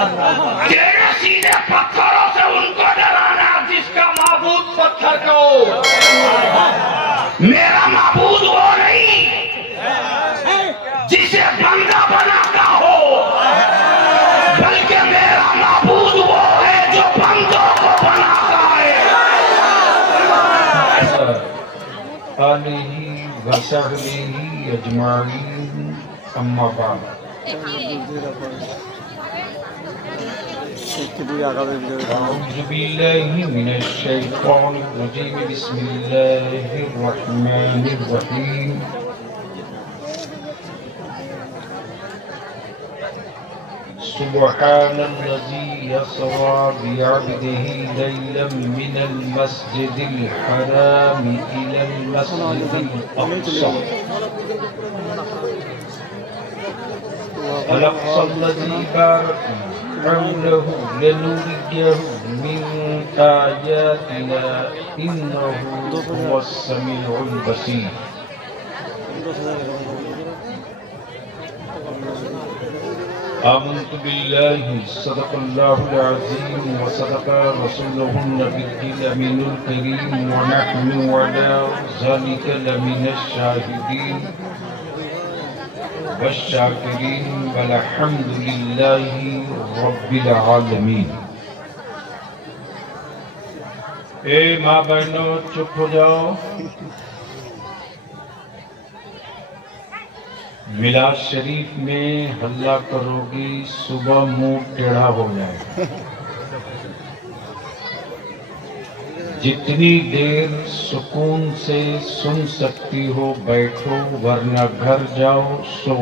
तेरे सीधे पत्थरों से उनको डराना जिसका माबूद पत्थर को। मेरा माबूद वो नहीं जिसे बंदा बनाता हो, बल्कि मेरा माबूद वो है जो बंदों को बनाता है। आलिही वसहबिही अजमाईन, अम्मा बाद। अऊज़ु बिल्लाहि मिनश शैतानिर रजीम, बिस्मिल्लाहिर रहमानिर रहीम। सुब्हानल्लज़ी यसरा बिअब्दिही लैलन मिनल मस्जिदिल हराम इलल मस्जिदिल अक़सा अलज़ी बारकना हौलहु लिनुरियहु मिन आयातिना इन्नहु हुवस समीउल बसीर। आमन्तु बिल्लाहि सदक़ल्लाहुल अज़ीम व सदक़ रसूलुहुन नबिय्युल अमीनुल करीम व नहनु अला ज़ालिका लमिनश शाहिदीन वश्शाकिरीन वल्हम्दुलिल्लाहि रब्बिल आलमीन। ए माँ बहनों चुप हो जाओ। मिलाद शरीफ में हल्ला करोगी सुबह मुंह टेढ़ा हो जाएगा। जितनी देर सुकून से सुन सकती हो बैठो, वरना घर जाओ सो।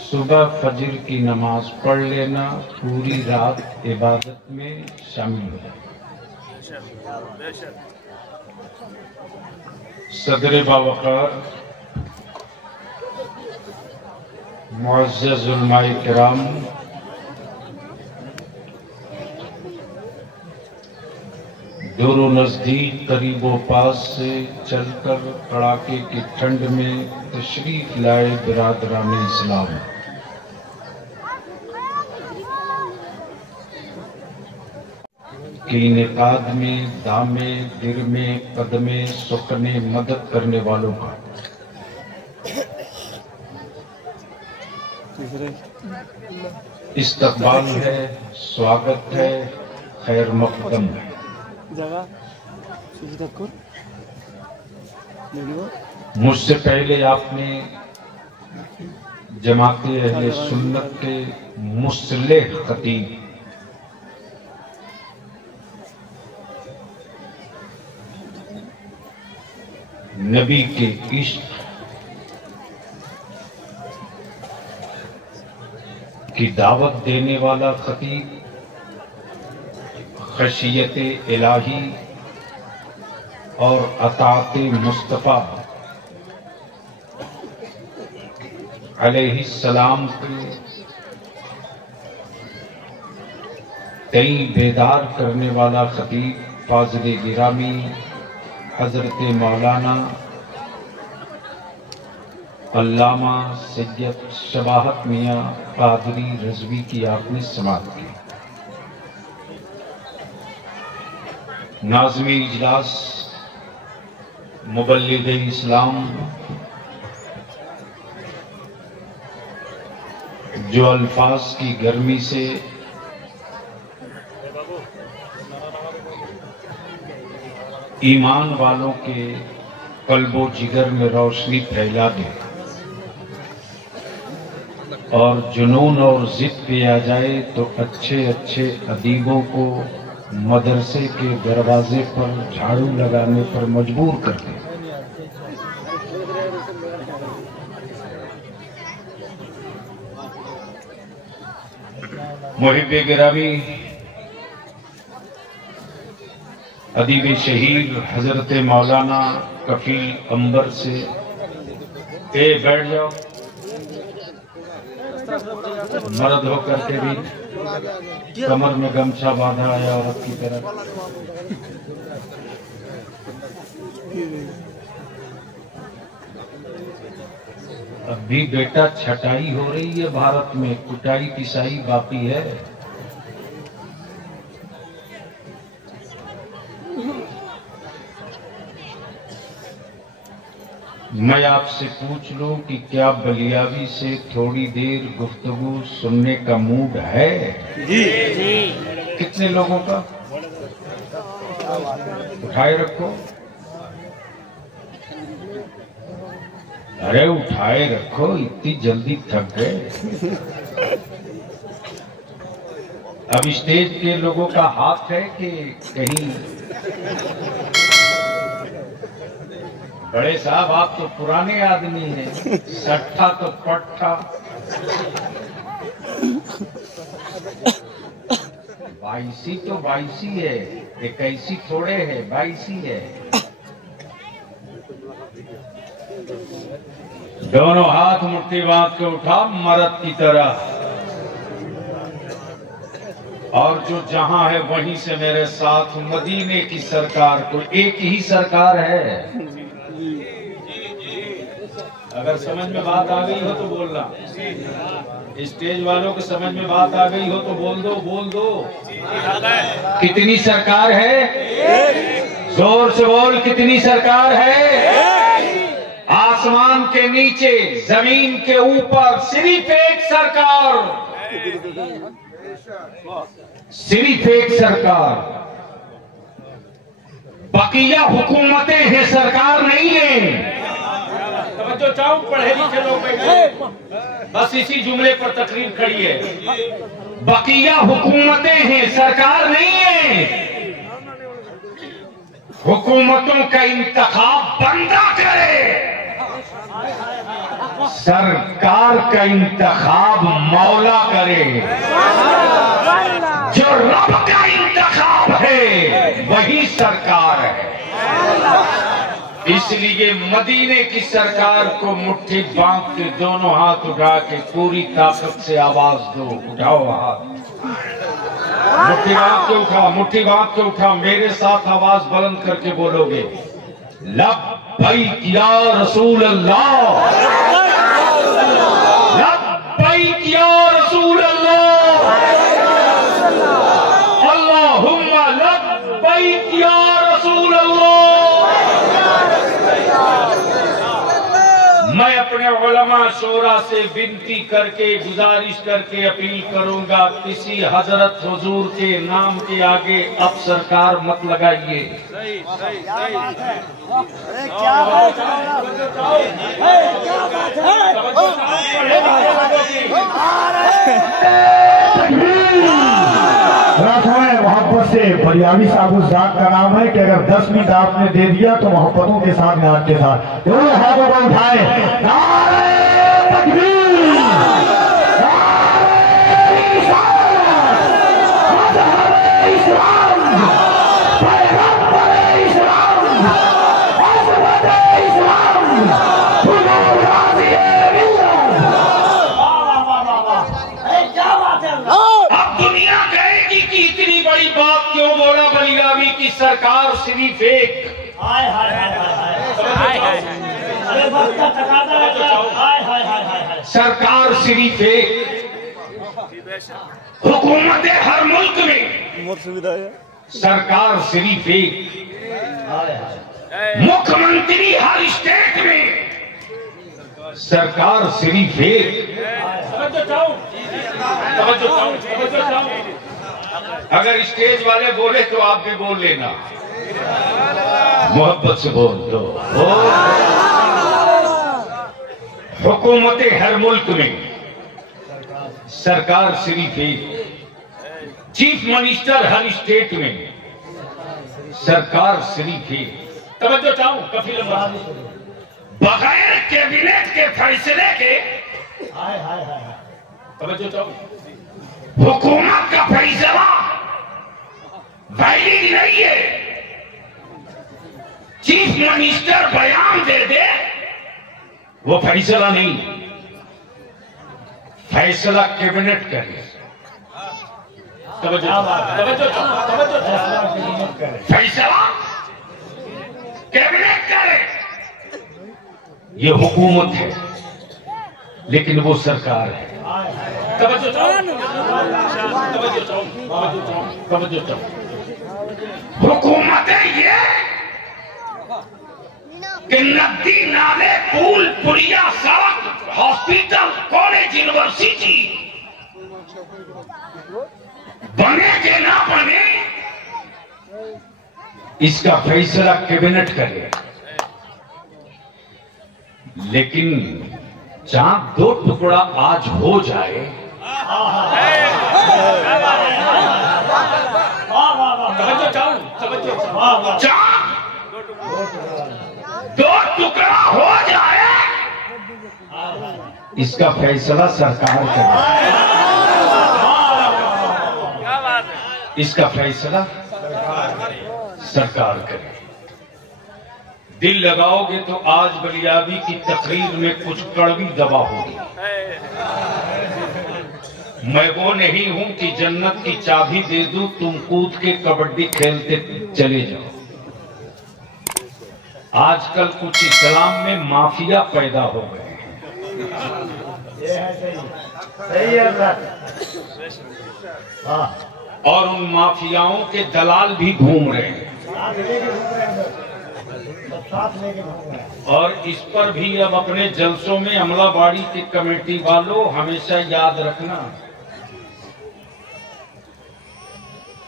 सुबह फजर की नमाज पढ़ लेना, पूरी रात इबादत में शामिल हो जाए। सदर बावकार मुअज़्ज़ज़ उलमाए किराम, दूर नजदीक करीबो पास से चलकर कड़ाके की ठंड में तशरीफ लाए बिरादरान इस्लाम, की इनेकाद में, दामे, दिर में, कदमे, सुकने, मदद करने वालों का इस्तकबाल है, स्वागत है, खैर मक़दम है। मुझसे पहले आपने जमाते अहले सुन्नत के मुस्लिह खतीब नबी के इश्क की दावत देने वाला खतीब, खशियत इलाही और अताअत मुस्तफ़ा अलैहिस्सलाम के कई बेदार करने वाला खतीब फाज़िल गिरामी हजरत मौलाना अल्लामा सैयद शबाहत मियाँ कादरी रज़वी की आपने समाअत की। नाज़िम इजलास मुबल्लिग इस्लाम जो अल्फाज की गर्मी से ईमान वालों के कल्बो जिगर में रोशनी फैला दे और जुनून और जिद पे आ जाए तो अच्छे अच्छे अदीबों को मदरसे के दरवाजे पर झाड़ू लगाने पर मजबूर कर दे। मुहिब गिरामी अदीब शहीद हजरत मौलाना कफील अंबर से बैठ जाओ, मर्द होकर के भी कमर में गमछा बांधा है औरत की तरह। अब भी बेटा छटाई हो रही है भारत में, कुटाई पिसाई बाकी है। मैं आपसे पूछ लूं कि क्या बलियावी से थोड़ी देर गुफ्तगू सुनने का मूड है? जी जी। कितने लोगों का? उठाए रखो। अरे उठाए रखो, इतनी जल्दी थक गए। अब स्टेज के लोगों का हाथ है कि कहीं? बड़े साहब आप तो पुराने आदमी हैं, सट्ठा तो पट्ठा। बाईसी तो बाईसी है, 21 थोड़े है, 22 है। दोनों हाथ मुट्ठी बांध के उठा मर्द की तरह, और जो जहां है वहीं से मेरे साथ मदीने की सरकार को। एक ही सरकार है। अगर समझ में बात आ गई हो तो बोलना, स्टेज वालों को समझ में बात आ गई हो तो बोल दो, बोल दो। कितनी सरकार है? जोर से बोल, कितनी सरकार है? आसमान के नीचे, जमीन के ऊपर सिर्फ एक सरकार, सिर्फ एक सरकार। बकिया हुकूमतें हैं, सरकार नहीं है। जो चाहूं पढ़े लिखे लोग बैठे, बस इसी जुमले पर तकरीर खड़ी है। बकिया हुकूमतें हैं, सरकार नहीं है। हुकूमतों का इंतखाब बंदा करे, सरकार का इंतखाब मौला करे। जो रब का इंतखाब है वही सरकार है। इसलिए मदीने की सरकार को मुट्ठी बांध के दोनों हाथ उठा के पूरी ताकत से आवाज दो। उठाओ हाथ, मुट्ठी बांध के उठा, मुट्ठी बांध के उठा। मेरे साथ आवाज बुलंद करके बोलोगे, लब्बैक या रसूल अल्लाह, लब्बैक या रसूल अल्लाह, अल्लाहुम्मा लब्बैक या रसूल अल्लाह। मैं अपने उलमा शोरा से विनती करके, गुजारिश करके अपील करूंगा, किसी हजरत हुजूर के नाम के आगे अब सरकार मत लगाइए। मोहब्बत से बलियावी साहब उस जात का नाम है कि अगर 10 मिनट आपने दे दिया तो मोहब्बतों के साथ, याद के साथ दोनों हाथों को उठाए। नारे तकबीर, नारे इस्लाम, पैगंबर इस्लाम, अज़मत इस्लाम, हुजूर गाज़ी मिल्लत। अब दुनिया कहेगी कि इतनी बड़ी बात क्यों बोला बलियावी की सरकार सिर्फ एक। सरकार सिर्फ एक। हुकूमत हर मुल्क में सुविधा है, सरकार सिर्फ एक। मुख्यमंत्री हर स्टेट में, सरकार सिर्फ एक। अगर स्टेज वाले बोले तो आप भी बोल लेना, मोहब्बत से बोल दो। हुकूमत हर मुल्क में, सरकार सिर्फ एक। चीफ मिनिस्टर हर स्टेट में, सरकार सिर्फ एक। तवज्जो चाहूं, कफील बगैर कैबिनेट के फैसले के, तवज्जो चाहूं, हुकूमत का फैसला वैलिड नहीं है। चीफ मिनिस्टर बयान दे दे, वो फैसला नहीं, फैसला कैबिनेट करे। फैसला कैबिनेट करे, ये हुकूमत है। लेकिन वो सरकार है। तवज्जो चाहो, तवज्जो चाहो, तवज्जो चाहो, तवज्जो चाहो। हुकूमत है ये कि नदी, नाले, पुल, पुलिया, सड़क, हॉस्पिटल, कॉलेज, यूनिवर्सिटी बने के ना बने, इसका फैसला कैबिनेट करे। लेकिन चांद 2 टुकड़ा आज हो जाए, चांद 2 टुकड़ा हो जाए, इसका फैसला सरकार करे। इसका फैसला सरकार करे। दिल लगाओगे तो आज बलियाबी की तकरीर में कुछ कड़वी दवा होगी। मैं वो नहीं हूं कि जन्नत की चाबी दे दूं, तुम कूद के कबड्डी खेलते चले जाओ। आजकल कुछ इस्लाम में माफिया पैदा हो गए हैं। सही है और उन माफियाओं के दलाल भी घूम रहे हैं। और इस पर भी अब अपने जलसों में अमलाबाड़ी की कमेटी वालों हमेशा याद रखना,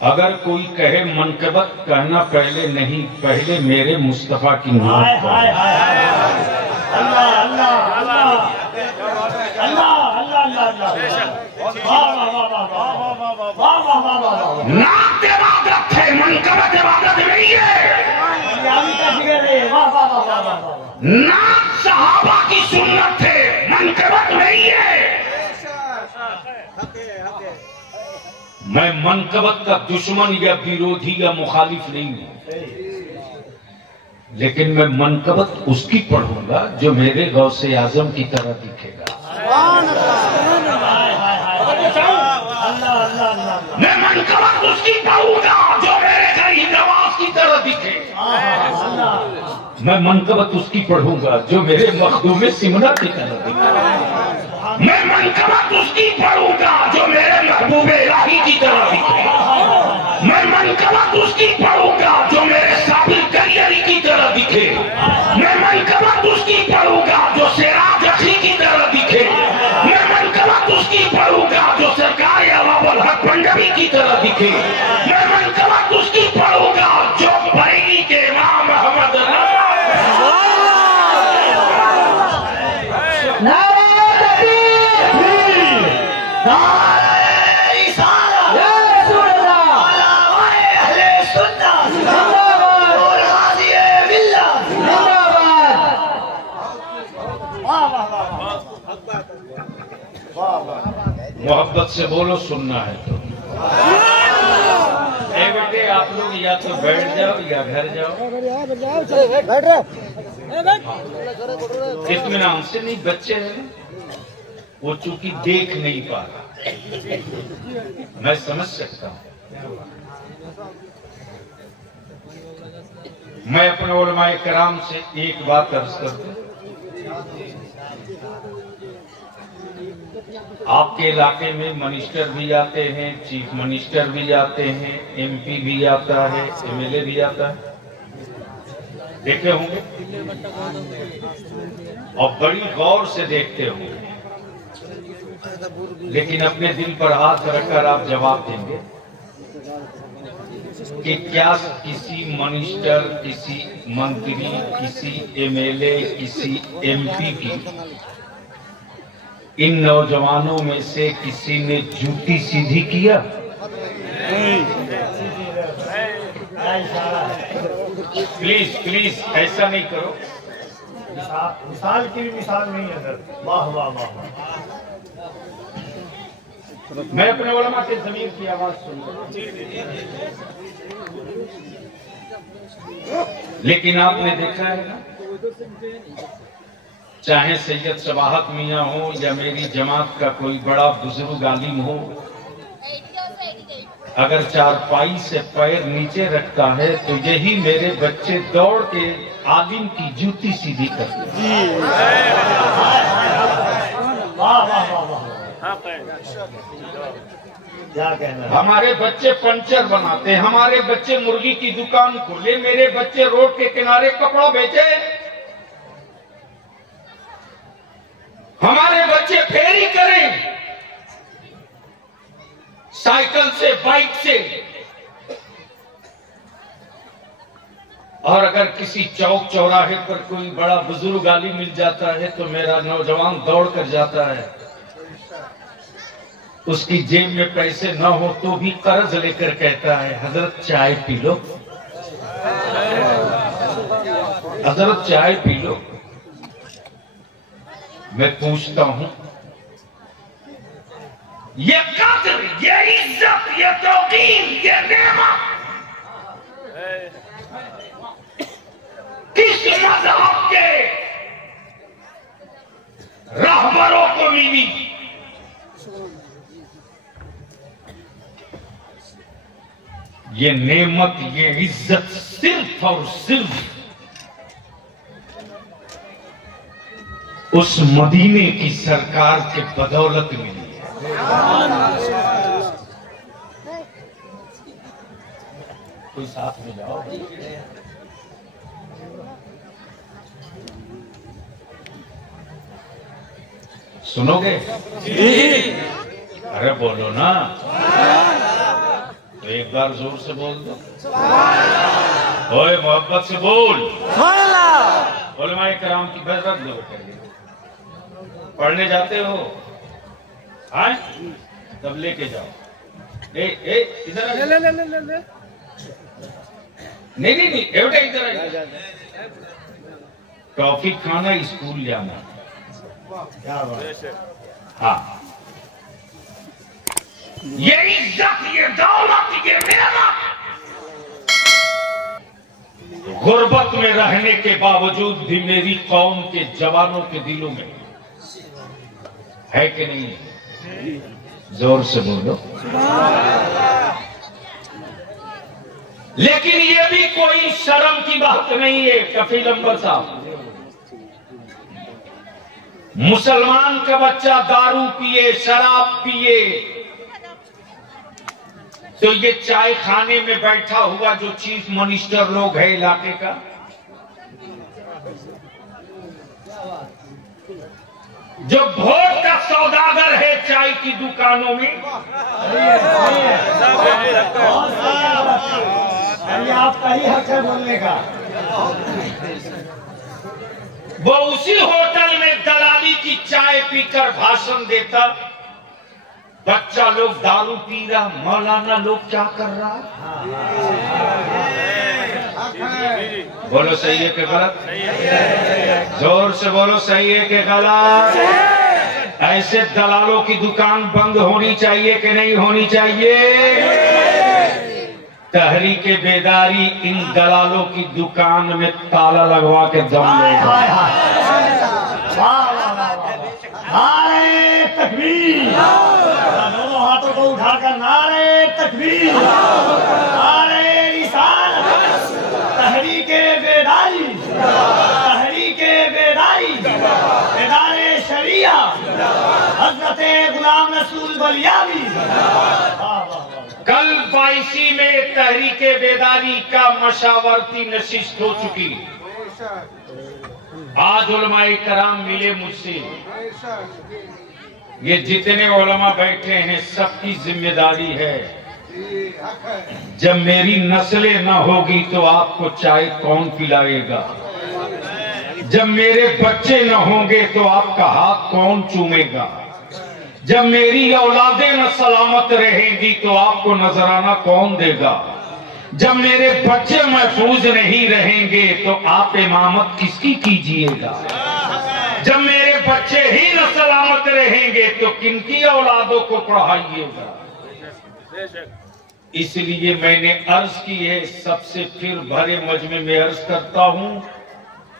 अगर कोई कहे मनकबत कहना पहले नहीं, पहले मेरे मुस्तफा की नात नात इबादत है, मनकबत इबादत नहीं है। नात सहाबा की सुन्नत है, मनकबत नहीं है। मैं मनकबत का दुश्मन या विरोधी या मुखालिफ नहीं हूं, लेकिन मैं मनकबत उसकी पढ़ूंगा जो मेरे गौसे आजम की तरह दिखेगा। मैं मनकबत उसकी पढ़ूंगा जो मेरे घर नवाज की तरह दिखे। मैं मनकबत उसकी पढ़ूंगा जो मेरे मखदूम सिमना की तरह दिखे। मैं मनकबत उसकी पढ़ूंगा जो मेरे महबूब इलाही की तरह दिखे। मैं मनकबत उसकी पढ़ूंगा जो मेरे साबिर करियरी की तरह दिखे। मैं मनकबत उसकी पढ़ूंगा जो सिराज अखी की तरह दिखे। मैं मनकबत उसकी पढ़ूंगा जो सरकार अवाबुल हक पंजाबी की तरह दिखे। मैं मनकबत उसकी पढ़ूंगा जो बरेली के इमाम अहमद मोहब्बत से बोलो, सुनना है तो। बेटे आप लोग या तो बैठ जाओ या घर जाओ। इत्मीनान से नहीं, बच्चे हैं वो चूंकि देख नहीं पा रहा, मैं समझ सकता हूं। मैं अपने उलमाए कराम से एक बात अर्ज कर दूं, आपके इलाके में मिनिस्टर भी आते हैं, चीफ मिनिस्टर भी आते हैं, एमपी भी आता है, एमएलए भी आता है, देखे होंगे और बड़ी गौर से देखते होंगे। लेकिन अपने दिल पर हाथ रखकर आप जवाब देंगे कि क्या किसी मिनिस्टर, किसी मंत्री, किसी एमएलए, किसी एमपी की इन नौजवानों में से किसी ने जूती सीधी किया? प्लीज प्लीज ऐसा नहीं करो। मिसाल की भी मिसाल नहीं है सर। वाह वाह वाह। मैं अपने उलमा के ज़मीर की आवाज सुन, लेकिन आपने देखा है ना, चाहे सैयद शबाहत मियाँ हो या मेरी जमात का कोई बड़ा बुजुर्ग आलिम हो, अगर चारपाई से पैर नीचे रखता है तो यही मेरे बच्चे दौड़ के आलिम की जूती सीधी करते हैं। क्या कहना है? हमारे बच्चे पंचर बनाते, हमारे बच्चे मुर्गी की दुकान खोले, मेरे बच्चे रोड के किनारे कपड़ा बेचे, हमारे बच्चे फेरी करें साइकिल से, बाइक से। और अगर किसी चौक चौराहे पर कोई बड़ा बुजुर्ग आली मिल जाता है तो मेरा नौजवान दौड़ कर जाता है, उसकी जेब में पैसे न हो तो भी कर्ज लेकर कहता है, हजरत चाय पी लो, हजरत चाय पी लो। मैं पूछता हूं, ये कद्र, ये इज्जत, ये तौकीर, ये नेमत किस मजहब के रहबरों को मिली? ये नेमत, ये इज्जत सिर्फ और सिर्फ उस मदीने की सरकार के बदौलत मिली है। कोई साथ में जाओ, सुनोगे? अरे बोलो ना, तो एक बार जोर से बोल दो, ओए मोहब्बत से बोल। उलमाए कराम की बेइज्जत लो, पढ़ने जाते हो, हाँ? तब लेके जाओ। इधर नहीं, बेटा इधर टॉफी खाना, स्कूल जाना। क्या बात? हाँ, ये इज्जत, ये दौलत, ये नेमत गुर्बत में रहने के बावजूद भी मेरी कौम के जवानों के दिलों में है कि नहीं? जोर से बोलो। लेकिन ये भी कोई शर्म की बात नहीं है कफील अंबर साहब। मुसलमान का बच्चा दारू पिए, शराब पिए, तो ये चाय खाने में बैठा हुआ जो चीफ मिनिस्टर लोग है इलाके का, जो वोट का सौदागर है चाय की दुकानों में, आपका ही हक है बोलने का। वो उसी होटल में दलाली की चाय पीकर भाषण देता, बच्चा लोग दारू पी रहा, मौलाना लोग क्या कर रहा? बोलो सही है कि गलत? जोर से बोलो, सही है कि गलत? ऐसे दलालों की दुकान बंद होनी चाहिए कि नहीं होनी चाहिए? तहरीक बेदारी इन दलालों की दुकान में ताला लगवा के दम लेगा। नारे तकबीर, दोनों हाथों को उठाकर नारे तकबीर, नारे रिसालत, तहरीके बेदारी, तहरीके बेदारी, बेदारे शरिया, हजरते गुलाम रसूल बलियावी। कल 22 में तहरीके बेदारी का मशावरती नशिस्त हो चुकी। आज उलमाए कराम मिले मुझसे, ये जितने उलमा बैठे हैं सबकी जिम्मेदारी है, जब मेरी नस्लें न होगी तो आपको चाय कौन पिलाएगा? जब मेरे बच्चे न होंगे तो आपका हाथ कौन चूमेगा? जब मेरी औलादें न सलामत रहेंगी तो आपको नजराना कौन देगा? जब मेरे बच्चे महफूज नहीं रहेंगे तो आप इमामत किसकी कीजिएगा? जब मेरे बच्चे ही न सलामत रहेंगे तो किनकी औलादों को पढ़ाइएगा? इसलिए मैंने अर्ज की है, सबसे फिर भरे मजमे में अर्ज करता हूं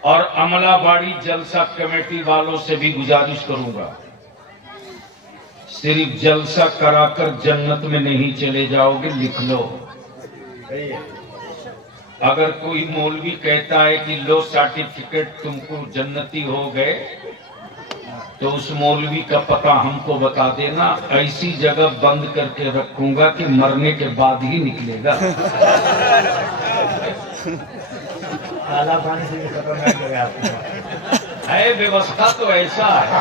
और अमलाबाड़ी जलसा कमेटी वालों से भी गुजारिश करूंगा, सिर्फ जलसा कराकर जन्नत में नहीं चले जाओगे, लिख लो। अगर कोई मौलवी कहता है कि लो सर्टिफिकेट तुमको जन्नती हो गए, तो उस मौलवी का पता हमको बता देना, ऐसी जगह बंद करके रखूंगा कि मरने के बाद ही निकलेगा। काला पानी से खतरनाक जगह है, व्यवस्था तो ऐसा है।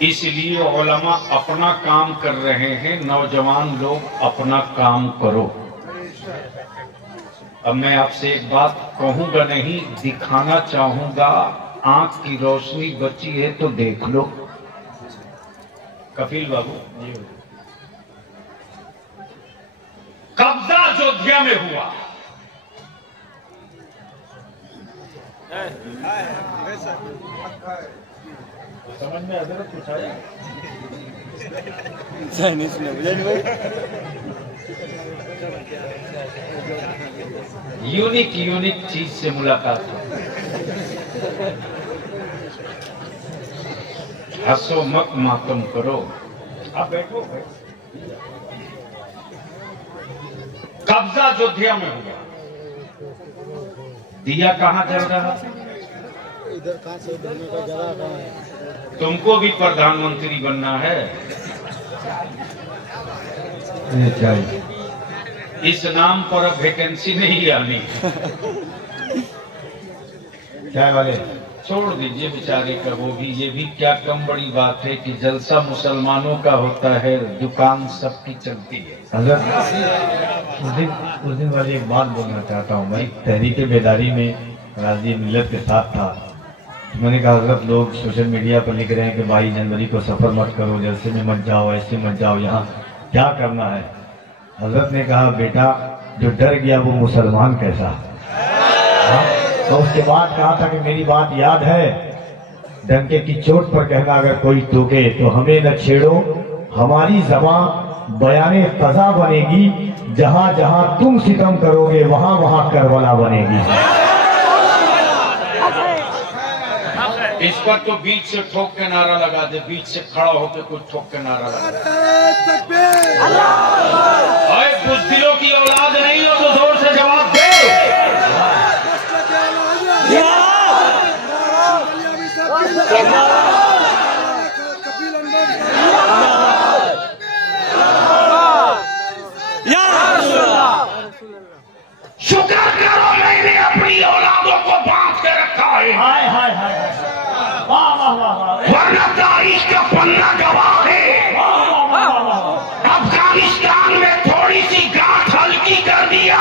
इसलिए उलमा अपना काम कर रहे हैं, नौजवान लोग अपना काम करो। अब मैं आपसे एक बात कहूंगा नहीं, दिखाना चाहूंगा। आंख की रोशनी बची है तो देख लो। कपिल बाबू, कब्जा अयोध्या में हुआ, समझ में हजरत कुछ आया? यूनिक चीज से मुलाकात हो। हंसो मत मातम करो। आप बैठो। कब्जा अयोध्या में हुआ, दिया कहाँ जल रहा था? इधर कहाँ से बनने का जगह कहाँ है? तुमको भी प्रधानमंत्री बनना है। इस नाम पर अब वैकेंसी नहीं आनी। चाय वाले छोड़ दीजिए बेचारे का वो भी, ये भी क्या कम बड़ी बात है कि जलसा मुसलमानों का होता है, दुकान सबकी चलती है। हजरत उस दिन वाली एक बात बोलना चाहता हूँ भाई। तहरीक बेदारी में राजी मिल्लत के साथ था। मैंने कहा हजरत लोग सोशल मीडिया पर लिख रहे हैं कि 22 जनवरी को सफर मत करो, जलसे में मत जाओ, ऐसे मत जाओ, यहाँ क्या करना है? हजरत ने कहा बेटा जो डर गया वो मुसलमान कैसा। तो उसके बाद कहा था कि मेरी बात याद है, डंके की चोट पर कहना अगर कोई टोके तो हमें न छेड़ो, हमारी ज़बान बयाने क़ज़ा बनेगी, जहां जहां तुम सितम करोगे वहां वहां करबला बनेगी। इस पर तो बीच से ठोक के नारा लगा दे, बीच से खड़ा होकर कुछ ठोक के नारा लगा दे। अरे बुज़दिलों की औलाद नहीं हो तो जोर से जवाब दे। शुक्र करो मैंने अपनी औलादों को बांध के रखा है। हाय हाय हाय, वाह वाह वाह, वरना तारीख का पन्ना गवाह है। अफगानिस्तान में थोड़ी सी गांठ हल्की कर दिया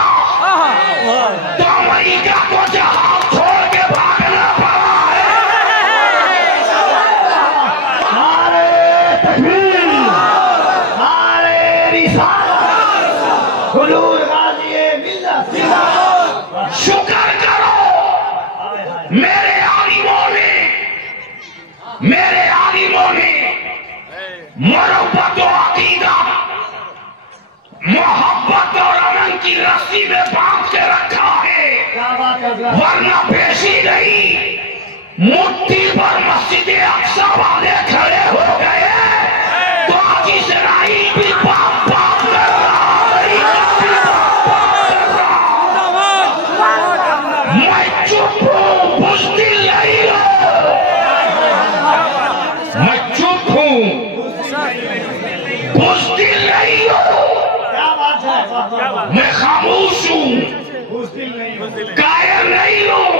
तो अमेरिका को जहाज छोड़ के भागना पड़ा है। नारे तकबीर, नारे रिसालत, हुजूर गाज़ी मिल्लत जिंदाबाद। शुक्र करो मेरे आलिमों ने मोहब्बत और अकीदा, मोहब्बत और अमन की रस्सी में बांध के रखा है। वरना पेशी नहीं, मुट्ठी पर मस्जिद अक्सा वाले खड़े हो गए तो आज इस्राईल भी बाप बाप कर रहा है। मैं चुप हूँ, बुज़दिल नहीं हूँ। मैं चुप हूँ, बुज़दिल नहीं हूँ। मैं खामोश हूँ, कायर नहीं हूँ।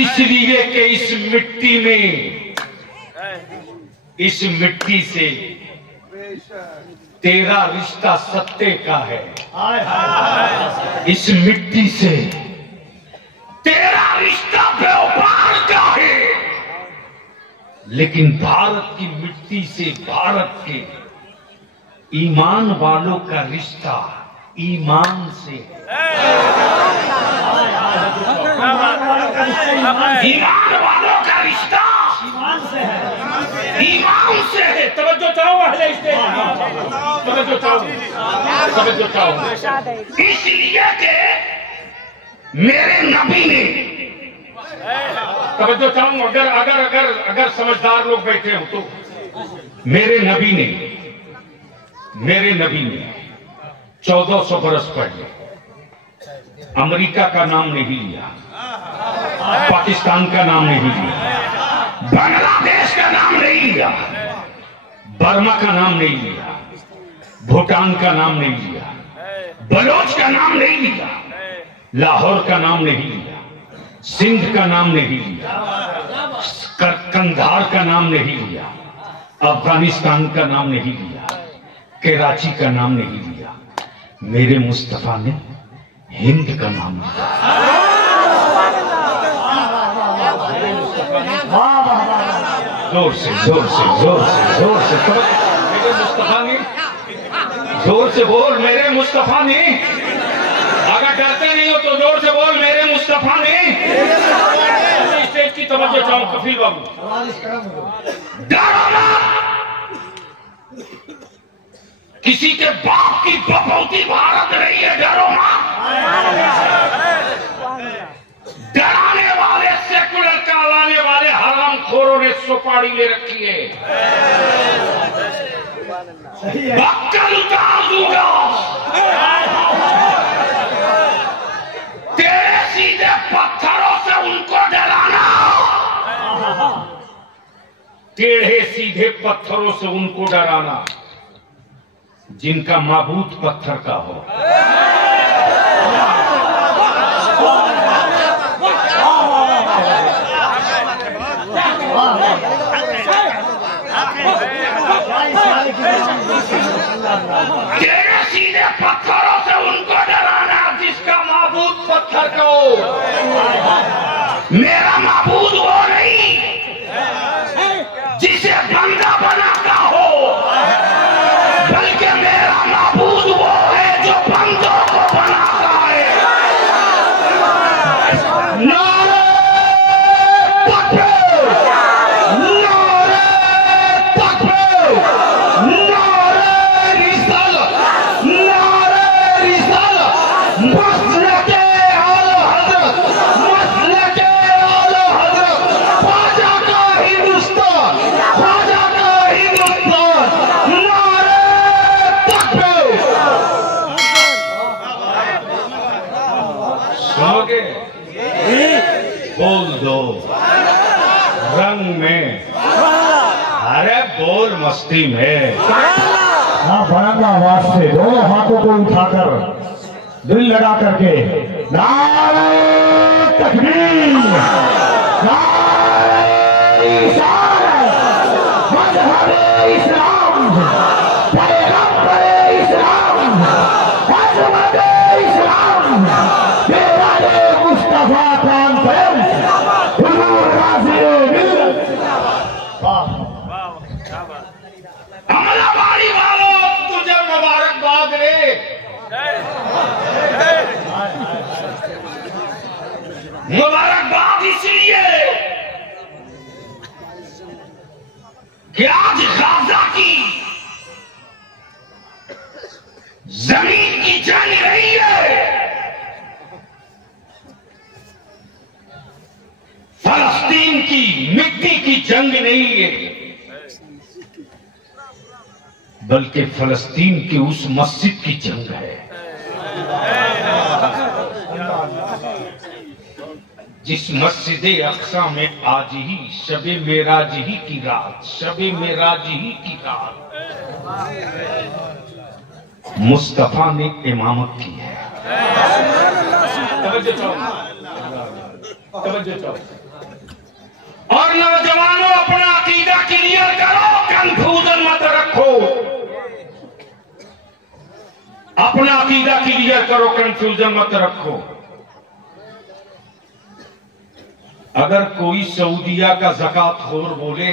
इसलिए कि इस मिट्टी में, इस मिट्टी से तेरा रिश्ता सत्य का है। इस मिट्टी से तेरा रिश्ता व्यापार का है। लेकिन भारत की मिट्टी से, भारत के ईमान वालों का रिश्ता ईमान से, ईमान वालों का रिश्ता ईमान से है, ईमान से है। तवज्जो चाहो अहले स्टेज, तवज्जो चाहो। इसलिए कि मेरे नबी ने, तवज्जो चाहूं, अगर समझदार लोग बैठे हो तो मेरे नबी ने 1400 बरस पहले अमेरिका का नाम नहीं लिया, पाकिस्तान का नाम नहीं लिया, बांग्लादेश का नाम नहीं लिया, बर्मा का नाम नहीं लिया, भूटान का नाम नहीं लिया, बलोच का नाम नहीं लिया, लाहौर का नाम नहीं लिया, सिंध का नाम नहीं लिया, कंधार का नाम नहीं लिया, अफगानिस्तान का नाम नहीं लिया, कराची का नाम नहीं लिया। मेरे मुस्तफा ने हिंद का नाम लिया। जोर से जोर से जोर से जोर से मेरे मुस्तफा ने, जोर से बोल मेरे मुस्तफा ने। अगर डरते नहीं हो तो जोर से बोल मेरे मुस्तफा ने। स्टेज की तवज्जो चाहो कफील बाबू। डरो मत, किसी के बाप की बपौती भारत रही है, डरो मत। डराने वाले सेकुलर का लाने वाले हराम खोरों ने सुपारी ले रखी है। बक्कल उतार दूंगा, तेरे सीधे पत्थरों से उनको डराना, टेढ़े सीधे पत्थरों से उनको डराना जिनका माबूद पत्थर का हो। तेरे सीधे पत्थरों से उनको डराना जिसका माबूद पत्थर का हो। मेरा माबूद वो नहीं जिसे बंदा बनाता हो, बल्कि मेरा माबूद वो है जो बंदों को बनाता है। नारे तकबीर, नारे तकबीर, नारे रिसालत, नारे रिसालत, मसलके आला हजरत, मसलके आला हजरत, ख्वाजा का हिंदुस्तान, ख्वाजा का हिंदुस्तान, नारे तकबीर। सुनोगे? बोल दो रंग में, अरे बोल मस्ती में। हाँ, बुलंद आवाज से दोनों हाथों को उठाकर दिल लगा करके नारे तकबीर, नारे रिसालत, मज़हब-ए इस्लाम, पैगंबर-ए इस्लाम, अज़मत-ए इस्लाम, प्यारे मुस्तफा कॉन्फ्रेंस, हुजूर गाज़ी-ए मिल्लत। अमलाबाड़ी वालों, तुझे मुबारकबाद रे। मुबारकबाद इसलिए कि आज गाजा की जमीन की जंग रही है। फलस्तीन की मिट्टी की जंग नहीं है, बल्कि फलस्तीन की उस मस्जिद की जंग है जिस मस्जिद अक्सा में आज ही शबे मेराज ही की रात, शबे मेराज ही की रात मुस्तफा ने इमामत की है। तवज्जो चाहो, तवज्जो चाहो। और नौजवानों, अपना अकीदा क्लियर करो, कंफ्यूजन मत रखो। अपना अकीदा क्लियर करो, कंफ्यूजन मत रखो। अगर कोई सऊदिया का ज़कात खोर बोले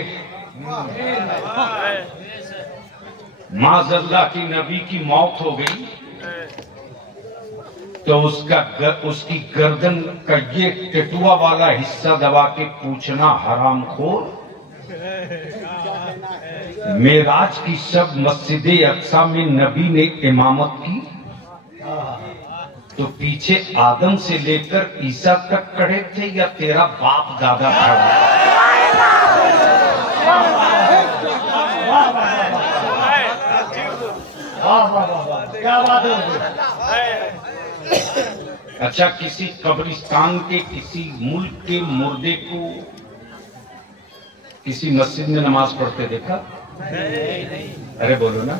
माज़अल्लाह की नबी की मौत हो गई, तो उसकी गर्दन का ये टेटुआ वाला हिस्सा दबा के पूछना हराम खोर। मेराज की सब मस्जिद अक्सा में नबी ने इमामत की, तो पीछे आदम से लेकर ईसा तक खड़े थे या तेरा बाप दादा खड़ा? क्या बात है? अच्छा, किसी कब्रिस्तान के किसी मुल्क के मुर्दे को किसी मस्जिद में नमाज पढ़ते देखा? अरे बोलो ना।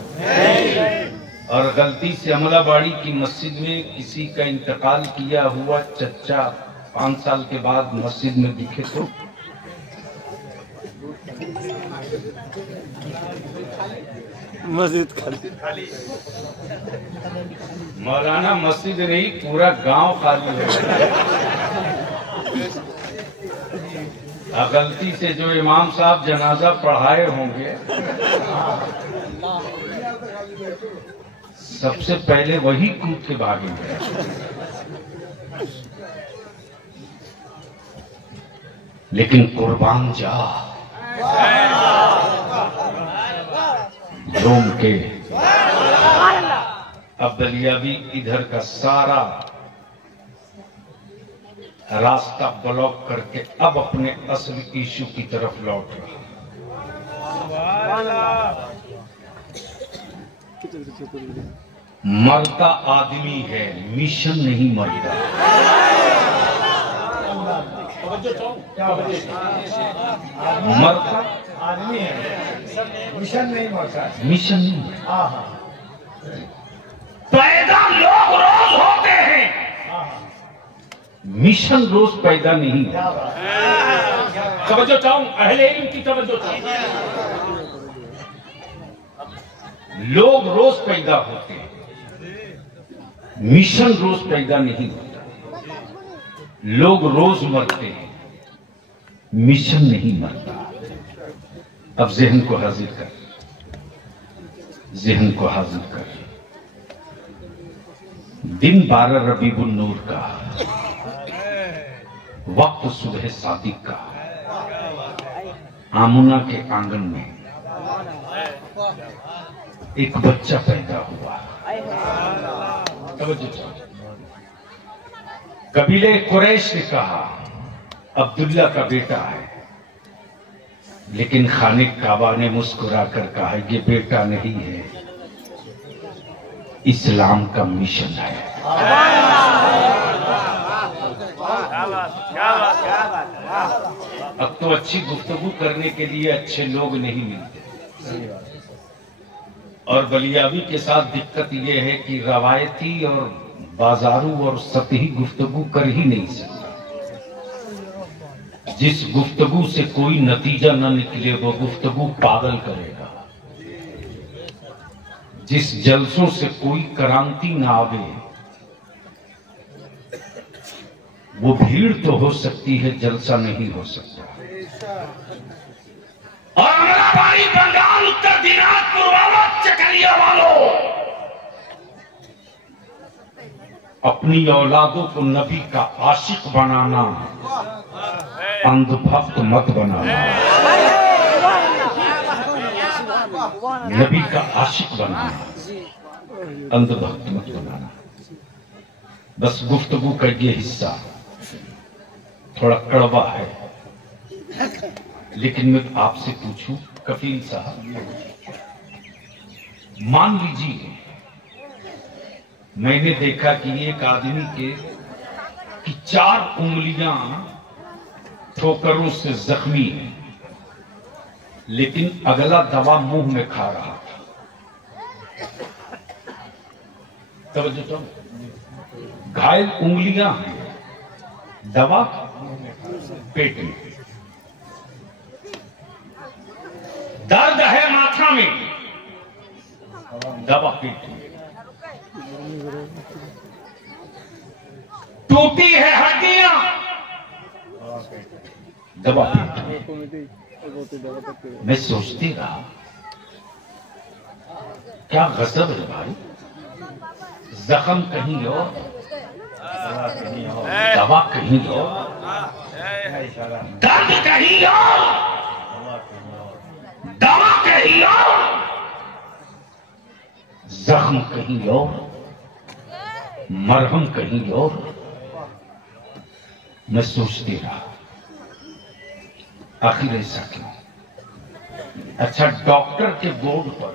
और गलती से अमलाबाड़ी की मस्जिद में किसी का इंतकाल किया हुआ चच्चा 5 साल के बाद मस्जिद में दिखे तो मस्जिद खाली। मौलाना मस्जिद नहीं, पूरा गांव खाली है। गलती से जो इमाम साहब जनाजा पढ़ाए होंगे, सबसे पहले वही कूद के भागेंगे। लेकिन कुर्बान जा रोम के अब्दलियाबी इधर का सारा रास्ता ब्लॉक करके अब अपने असली इशू की तरफ लौट रहा। मरता आदमी है, मिशन नहीं मरता। मरता आदमी है, मिशन नहीं मरता। मिशन नहीं मरता। पैदा लोग रोज होते हैं, मिशन रोज पैदा नहीं होता। तवज्जो चाहूं, अहले इल्म की तवज्जो चाहूं। लोग रोज पैदा होते हैं, मिशन रोज पैदा नहीं होता। लोग रोज मरते हैं, मिशन नहीं मरता। अब ज़हन को हाजिर कर, ज़हन को हाजिर कर। दिन 12 रबीउल नूर का, वक्त सुबह सादिक का, आमुना के आंगन में एक बच्चा पैदा हुआ। कबीले कुरैश ने कहा अब्दुल्ला का बेटा है, लेकिन खाने काबा ने मुस्कुराकर कहा ये बेटा नहीं है, इस्लाम का मिशन है। अब तो अच्छी गुफ्तगू करने के लिए अच्छे लोग नहीं मिलते। और बलियाबी के साथ दिक्कत यह है कि रवायती और बाजारू और सतही गुफ्तगू कर ही नहीं सकता। जिस गुफ्तगू से कोई नतीजा न निकले वो गुफ्तगू पागल करेगा। जिस जलसों से कोई क्रांति ना आवे वो भीड़ तो हो सकती है, जलसा नहीं हो सकता। और अमलाबाड़ी, बंगाल, उत्तर दिनाजपुर वालों, चकलिया वालों, अपनी औलादों को नबी का आशिक बनाना, अंधभक्त मत बनाना। नबी का आशिक बनाना, अंधभक्त मत बनाना। बस गुफ्तगू का ये हिस्सा थोड़ा कड़वा है, लेकिन मैं आपसे पूछूं कफील साहब, मान लीजिए मैंने देखा कि एक आदमी की 4 उंगलियां ठोकरों से जख्मी है, लेकिन अगला दवा मुंह में खा रहा था। तवज्जो तो, घायल उंगलियां हैं, दवा पेट में, दर्द है माथा में, दवा पेट में, टूटी है हड्डियां, दवा पेट में। मैं सोचती रहा क्या गजब है भाई, जख्म कहीं और, दवा कहीं और, दर्द कहीं और, दवा कहीं और, जख्म कहीं और, मरहम कहीं और। मैं सोचती रहा आखिर ऐसा क्यों? अच्छा, डॉक्टर के बोर्ड पर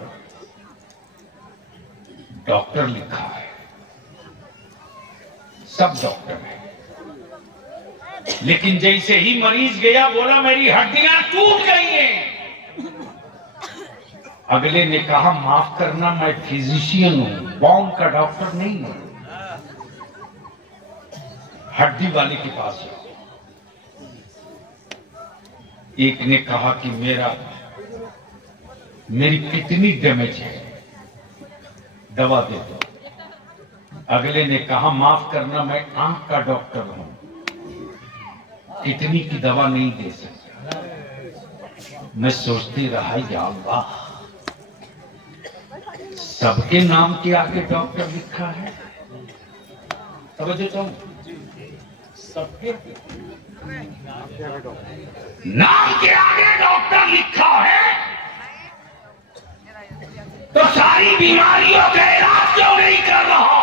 डॉक्टर लिखा है, सब डॉक्टर हैं, लेकिन जैसे ही मरीज गया बोला मेरी हड्डियां टूट गई हैं, अगले ने कहा माफ करना मैं फिजिशियन हूं, बॉम्ब का डॉक्टर नहीं हूं, हड्डी वाले के पास जाओ। एक ने कहा कि मेरी कितनी डैमेज है, दवा दे दो। अगले ने कहा माफ करना मैं आंख का डॉक्टर हूं, कितनी की दवा नहीं दे सकता। मैं सोचती रहा या अल्लाह, सबके नाम के आगे डॉक्टर लिखा है। समझो तो सबके नाम के आगे डॉक्टर लिखा है, तो सारी बीमारियों का इलाज क्यों नहीं कर रहा?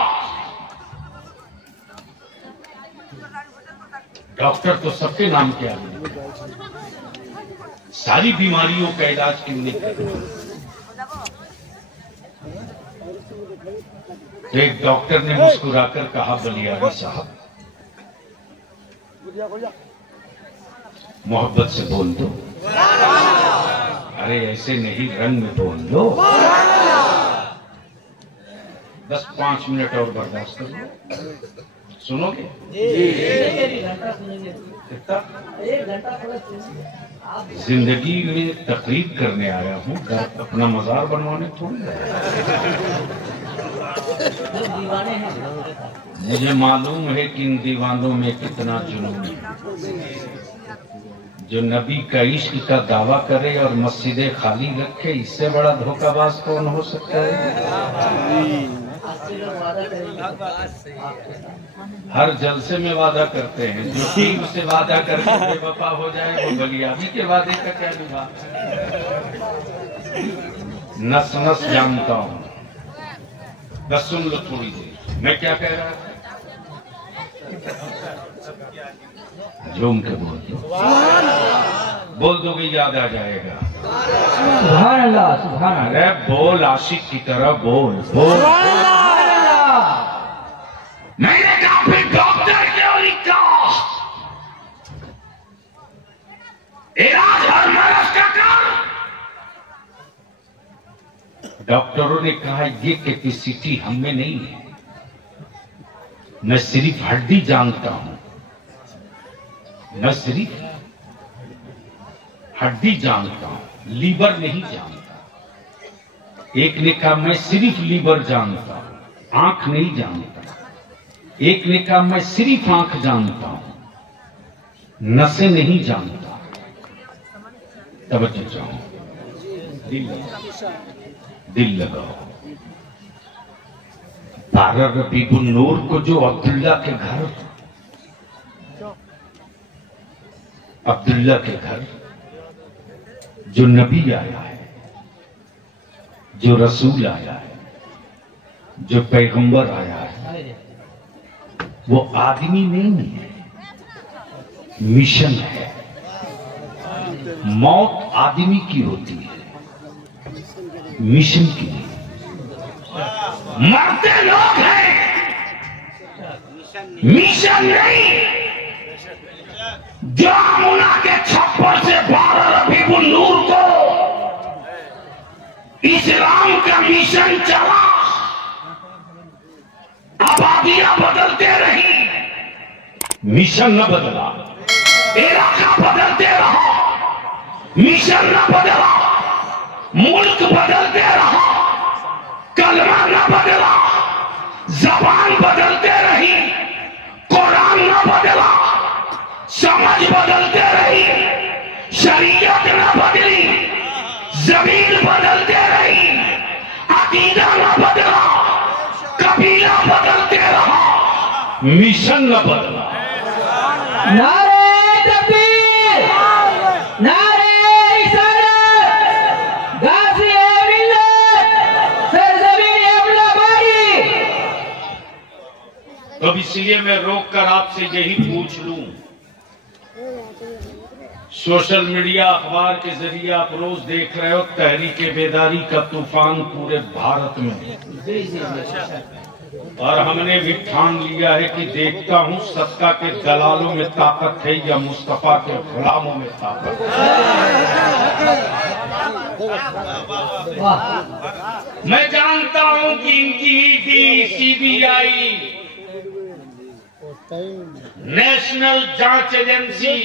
डॉक्टर तो सबके नाम के आगे, सारी बीमारियों का इलाज क्यों नहीं कर रहा? तो एक डॉक्टर ने मुस्कुराकर कहा बलियारी साहब मोहब्बत से बोल दो। अरे ऐसे नहीं, रंग में बोल दो। बस 5 मिनट और बर्दाश्त कर लो। सुनोगे? जिंदगी में तकलीफ करने आया हूँ, अपना मजार बनवाने थोड़ी। मुझे मालूम है कि इन दीवानों में कितना जुनून है। जो नबी का इश्क का दावा करे और मस्जिदें खाली रखे, इससे बड़ा धोखाबाज कौन हो सकता है? हर जलसे में वादा करते हैं, जो टीम से वादा करके बेवफा हो जाए वो बलियाबी के वादे का क्या निभा। नस नस जानता हूं, बस सुन लो थोड़ी देर। मैं क्या कह रहा था? झूम के बोल दोगे याद आ जाएगा। सुभान अल्लाह, सुभान अल्लाह। अरे बोल, आशिक की तरह बोल बोल। मैंने कहा फिर डॉक्टर क्यों लिखा? इलाज हर मर्ज का कर। डॉक्टरों ने कहा ये कैपेसिटी हम में नहीं है, मैं सिर्फ हड्डी जानता हूं, मैं सिर्फ हड्डी जानता हूं, लीवर नहीं जानता। एक ने कहा मैं सिर्फ लीवर जानता हूं, आंख नहीं जानता। एक ने कहा मैं सिर्फ आंख जानता हूं, नसें नहीं जानता। तवज्जो चाहो, दिल लगाओ। बारह रबीउन नूर को जो अब्दुल्ला के घर जो नबी आया है, जो रसूल आया है, जो पैगंबर आया है, वो आदमी नहीं है, मिशन है। मौत आदमी की होती है, मिशन की नहीं। मरते लोग हैं, मिशन नहीं। जामुना के छप्पर से 12 रबीउन नूर को इस्लाम का मिशन चला, आबादियां बदलते रही, मिशन न बदला। इलाका बदलते रहा, मिशन न बदला। मुल्क बदलते रहा, कलमा न बदला। जबान बदलते रही, कुरान न बदला। समझ बदलते रही, शरीयत न बदली। जमीन बदलते रही, अकीदा न बदला। कबीला बदलते रहा, मिशन न बदला। नारे तकबीर, नारे रिसालत, गाज़ी मिल्लत, सरज़मीन अब्दुल्लाबाई। तो इसलिए मैं रोक कर आपसे यही पूछ लूं, सोशल मीडिया अखबार के जरिए आप रोज देख रहे हो तहरीक बेदारी का तूफान पूरे भारत में। और हमने भी ठान लिया है कि देखता हूं सत्ता के दलालों में ताकत है या मुस्तफा के गुलामों में ताकत वाह मैं जानता हूं कि इनकी ईडी, सीबीआई, नेशनल जांच एजेंसी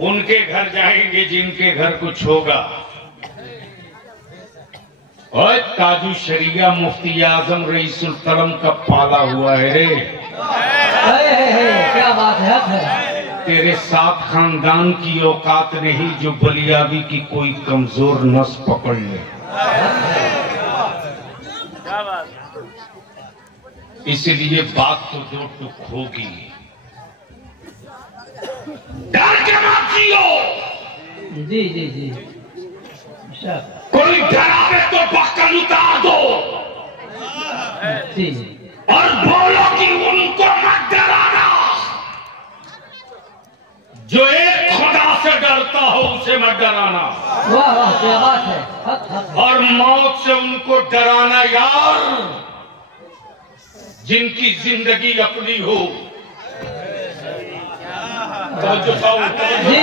उनके घर जाएंगे जिनके घर कुछ होगा। और ताजु शरिया मुफ्ती आजम रईसुल करम का पाला हुआ है रे। क्या बात है। तेरे साथ खानदान की औकात नहीं जो बलियाबी की कोई कमजोर नस पकड़ ले। इसलिए बात तो दो टुक होगी। डर के मत जियो। जी जी जी कोई डरावे तो बक्कल उतार दो जी और बोलो कि उनको मत डराना। जो एक खुदा से डरता हो उसे मत डराना। वाह वाह क्या बात है। और मौत से उनको डराना यार जिनकी जिंदगी अपनी हो। जी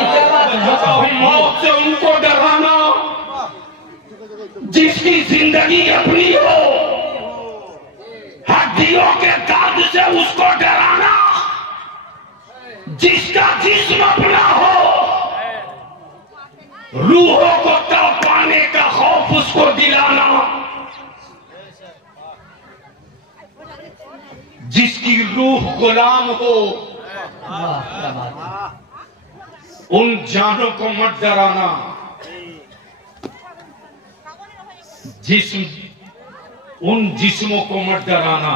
क्या बात है। मौत से उनको डराना जिसकी जिंदगी अपनी हो। हड्डियों के दर्द से उसको डराना जिसका जिस्म अपना हो। रूहों को तड़पाने का खौफ उसको दिलाना जिसकी रूह गुलाम हो। वाह क्या बात है। उन जानों को मत डराना उन जिस्मों को मत डराना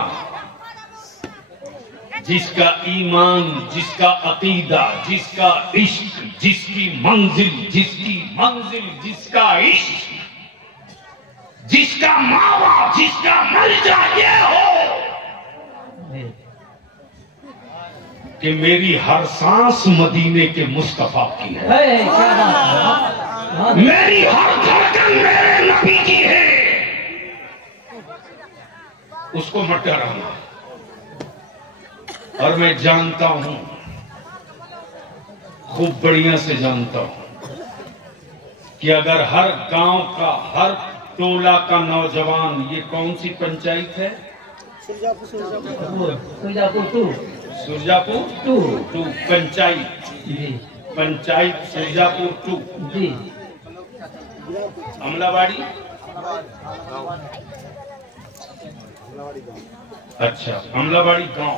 जिसका ईमान, जिसका अकीदा, जिसका इश्क, जिसकी मंजिल, जिसका इश्क, जिसका मावा, जिसका मलजा ये हो कि मेरी हर सांस मदीने के मुस्तफा की है। क्या बात है। मेरी हर धड़कन मेरे नबी की है। उसको मत डराना। और मैं जानता हूं, खूब बढ़िया से जानता हूं कि अगर हर गांव का, हर टोला का नौजवान, ये कौन सी पंचायत है? सुरजापुर टू पंचायत। जी पंचायत सुरजापुर 2 जी अमलावाड़ी। अच्छा, अमलावाड़ी गांव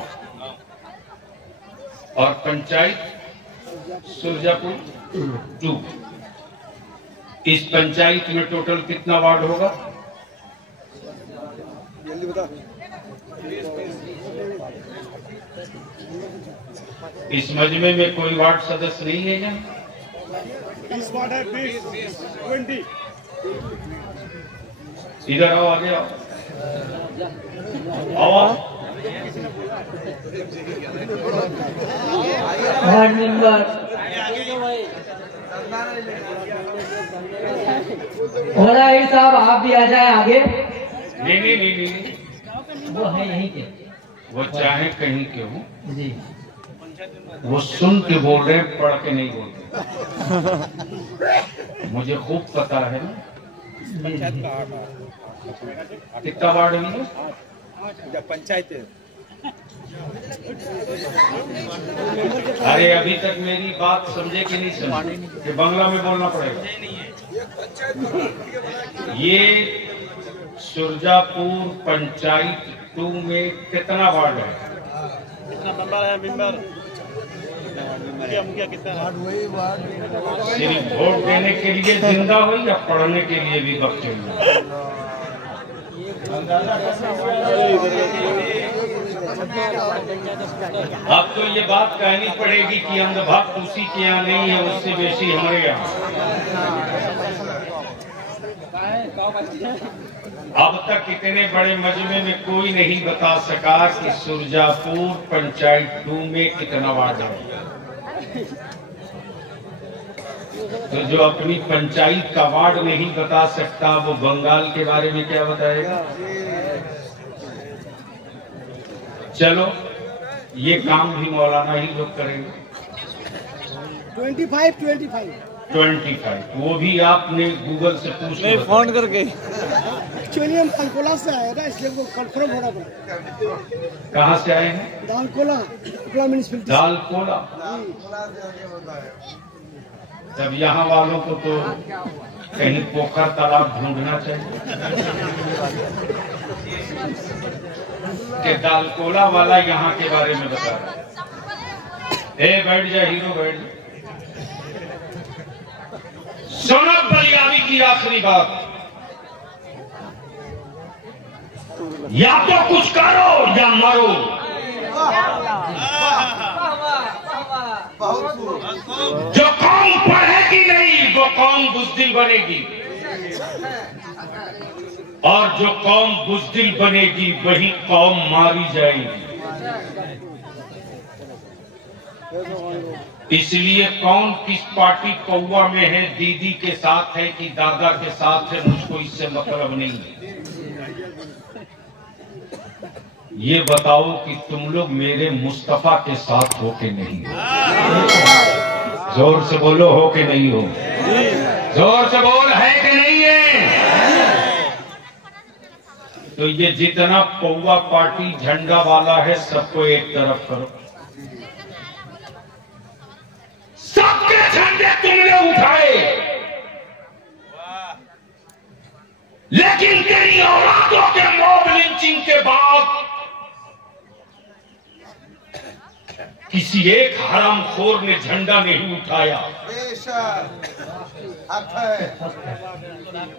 और पंचायत सुरजापुर 2। इस पंचायत में टोटल कितना वार्ड होगा? इस मजमे में कोई वार्ड सदस्य नहीं है क्या? 20 वार्ड है। 20 इधर आओ, आगे आओ, आओ। वार्ड मेंबर होराई साहब आप भी आ जाए आगे। नहीं, वो है यहीं के। वो चाहे कहीं के हो, जी वो सुन के बोल रहे हैं, पढ़ के नहीं बोलते। मुझे खूब पता है ना। जी जी कितना वार्ड है पंचायत? अरे अभी तक मेरी बात समझे कि नहीं समझे कि बांग्ला में बोलना पड़ेगा। ये सुरजापुर पंचायत 2 में कितना वार्ड है? कितना मेंबर है? मेंबर मुखिया कितना? सिर्फ वोट देने के लिए जिंदा हो या पढ़ने के लिए भी वक्त चाहिए? अब तो ये बात कहनी पड़ेगी कि अंधभक्त उसी के यहाँ नहीं है, उससे बेशी हमारे यहाँ। अब तक इतने बड़े मजमे में कोई नहीं बता सका कि सुरजापुर पंचायत 2 में कितना वार्ड है। तो जो अपनी पंचायत का वार्ड नहीं बता सकता वो बंगाल के बारे में क्या बताएगा। चलो ये काम भी मौलाना ही लोग करेंगे। 25 वो भी आपने गूगल से पूछ लिया फोन करके। एक्चुअली हम दालकोला से आए ना, इसलिए वो कंफर्म होना पड़ा। कहाँ से आए हैं? दालकोला म्यूनिसिपैलिटी। दालकोला। तब यहाँ वालों को तो कहीं पोखर तालाब ढूंढना चाहिए कि दालकोला वाला यहाँ के बारे में बता रहा है। बैठ जा हीरो, बैठ जा। सोना बलियावी की आखिरी बात, या तो कुछ करो या मरो। जो कौम पढ़ेगी नहीं वो कौम बुज़दिल बनेगी, और जो कौम बुज़दिल बनेगी वही कौम मारी जाएगी। इसलिए कौन किस पार्टी कौवा में है, दीदी के साथ है कि दादा के साथ है, मुझको इससे मतलब नहीं है। ये बताओ कि तुम लोग मेरे मुस्तफा के साथ हो के नहीं हो। जोर से बोलो, हो के नहीं हो। जोर से बोल, है कि नहीं है। तो ये जितना कौवा पार्टी झंडा वाला है सबको एक तरफ करो। सबके झंडे तुमने उठाए, लेकिन तेरी औलादों के मॉब लिंचिंग के बाद किसी एक हरामखोर ने झंडा नहीं उठाया।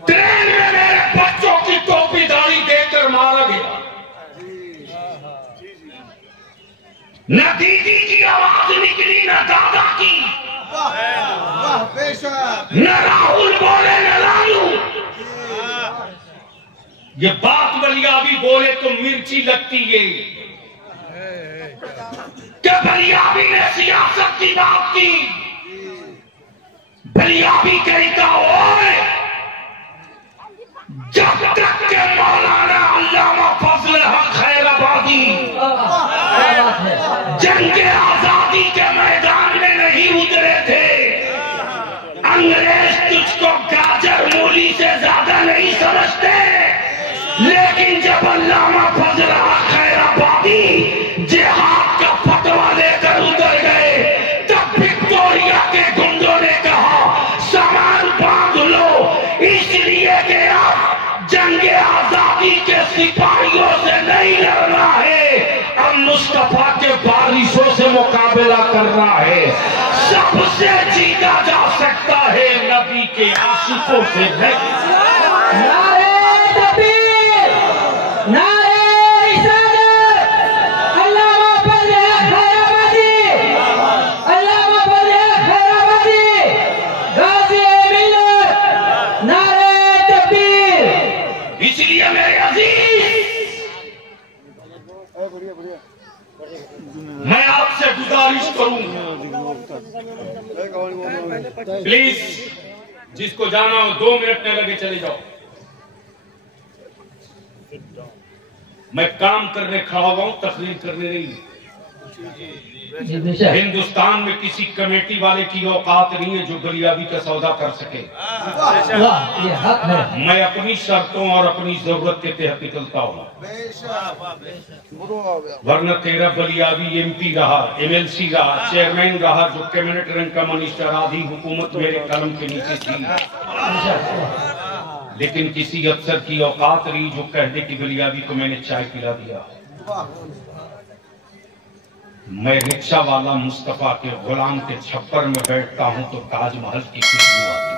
ट्रेन में मेरे बच्चों की टोपी दाढ़ी देकर मारा गया। न दीदी की आवाज निकली, न दादा की, न राहुल बोले न लालू। ये बात बलियावी बोले तो मिर्ची लगती है कि बलियावी ने सियासत की बात की। बलियावी कहता ओए, जब तक के मौलाना अल्लामा फजल हक खैराबादी जंग आजादी के मैदान में नहीं उतरे थे, अंग्रेज तुझको गाजर मूली से ज्यादा नहीं समझते। लेकिन जब अल्लामा फजल हक खैराबादी जिहाद का फतवा लेकर उतर गए, तब विक्टोरिया के गुंडों ने कहा सामान बांध लो, इसलिए कि अब जंग आजादी के सिपाहियों से नहीं लड़ना है, अब मुस्तफा के बारिशों से मुकाबला करना है। सबसे जीता जा सकता है, नबी के आशिकों से नहीं। नारे तकबीर, नारे रिसालत, अल्लामा फजल हक खैराबादी, अल्लामा फजल हक खैराबादी, गाज़ी मिल्लत, नारे तकबीर। इसलिए मेरे अजीज, मैं आपसे गुजारिश करूंगा, प्लीज जिसको जाना हो 2 मिनट में लगे चले जाओ। मैं काम करने खड़ा हुआ हूं, तकरीर करने नहीं। हिंदुस्तान में किसी कमेटी वाले की औकात नहीं है जो बलियावी का सौदा कर सके। वाह, ये हक है। मैं अपनी शर्तों और अपनी जरूरत के तहत निकलता हूँ, वरना तेरा बलियावी MP रहा, MLC रहा, चेयरमैन रहा, जो कैबिनेट रैंक का मिनिस्टर, आधी हुकूमत मेरे कलम के नीचे थी। लेकिन किसी अफसर की औकात रही जो कह दे कि बलियावी को मैंने चाय पिला दिया। मैं रिक्शा वाला मुस्तफा के गुलाम के छप्पर में बैठता हूं तो ताजमहल की खुशबू आती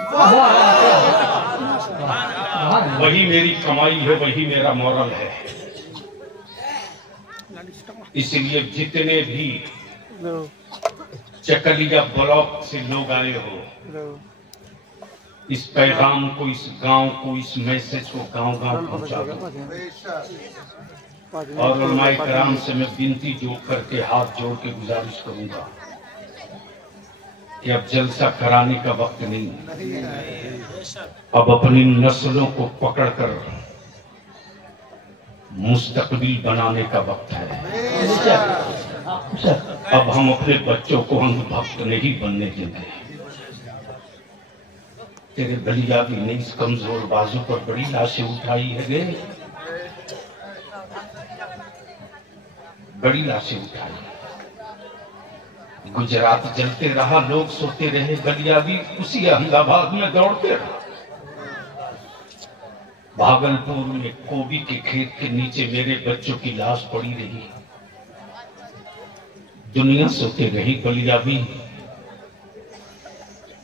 है। वही मेरी कमाई है, वही मेरा मॉरल है। इसलिए जितने भी चकलिया ब्लॉक से लोग आए हो, इस पैगाम को, इस गांव को, इस मैसेज को गांव-गांव पहुंचा दो। और उलमाए कराम से मैं विनती जो करके हाथ जोड़ के गुजारिश करूंगा, कि अब जलसा कराने का वक्त नहीं, अब अपनी नस्लों को पकड़कर मुस्तकबिल बनाने का वक्त है। अब हम अपने बच्चों को अंधभक्त नहीं बनने देंगे। तेरे बलिया भी ने इस कमजोर बाजू पर बड़ी लाशें उठाई है गे, बड़ी लाशें उठाई। गुजरात जलते रहा, लोग सोते रहे, बलिया भी उसी अहमदाबाद में दौड़ते रहा। भागलपुर में कोबी के खेत के नीचे मेरे बच्चों की लाश पड़ी रही। दुनिया सोते रही, बलिया भी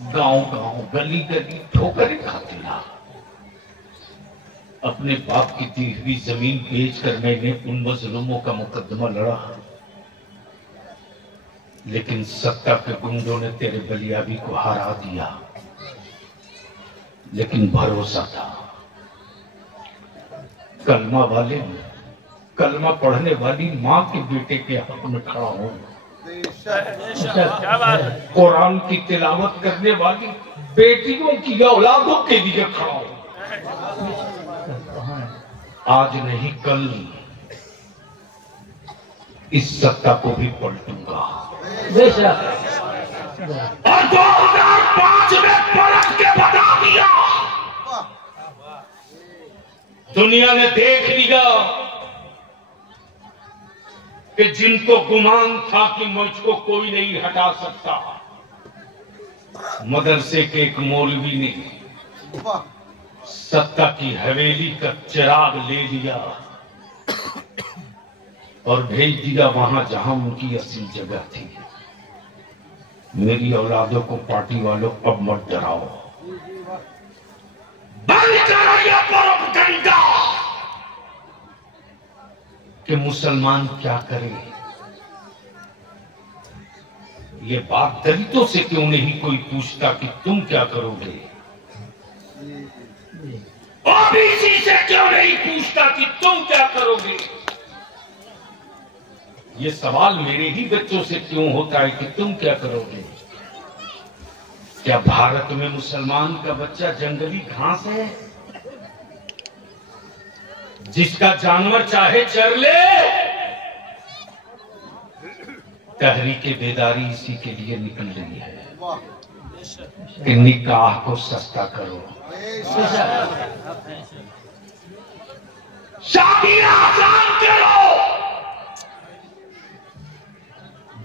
गांव गांव गली गली ठोकरें खाते रहा। अपने बाप की दी हुई जमीन बेचकर मैंने उन मजलूमों का मुकदमा लड़ा, लेकिन सत्ता के गुंडों ने तेरे बलियाबी को हरा दिया। लेकिन भरोसा था, कलमा वाले, कलमा पढ़ने वाली मां के बेटे के हक में खड़ा हूं, कुरान की तिलावत करने वाली बेटियों की औलादों के लिए खड़ा हूं। आज नहीं कल इस सत्ता को भी पलटूंगा। और 2005 में पलट के बता दिया, दुनिया ने देख लिया कि जिनको गुमान था कि मुझको कोई नहीं हटा सकता, मदरसे के एक मौलवी ने सत्ता की हवेली का चिराग ले लिया और भेज दिया वहां जहां उनकी असली जगह थी। मेरी औलादों को पार्टी वालों अब मत डराओ, बंद करो ये प्रोपेगेंडा कि मुसलमान क्या करे। ये बात दलितों से क्यों नहीं कोई पूछता कि तुम क्या करोगे, ओबीसी से क्यों नहीं पूछता कि तुम क्या करोगे। ये सवाल मेरे ही बच्चों से क्यों होता है कि तुम क्या करोगे। क्या भारत में मुसलमान का बच्चा जंगली घास है जिसका जानवर चाहे चर ले। तहरीके बेदारी इसी के लिए निकल रही है कि निकाह को सस्ता करो, शादियां आसान करो,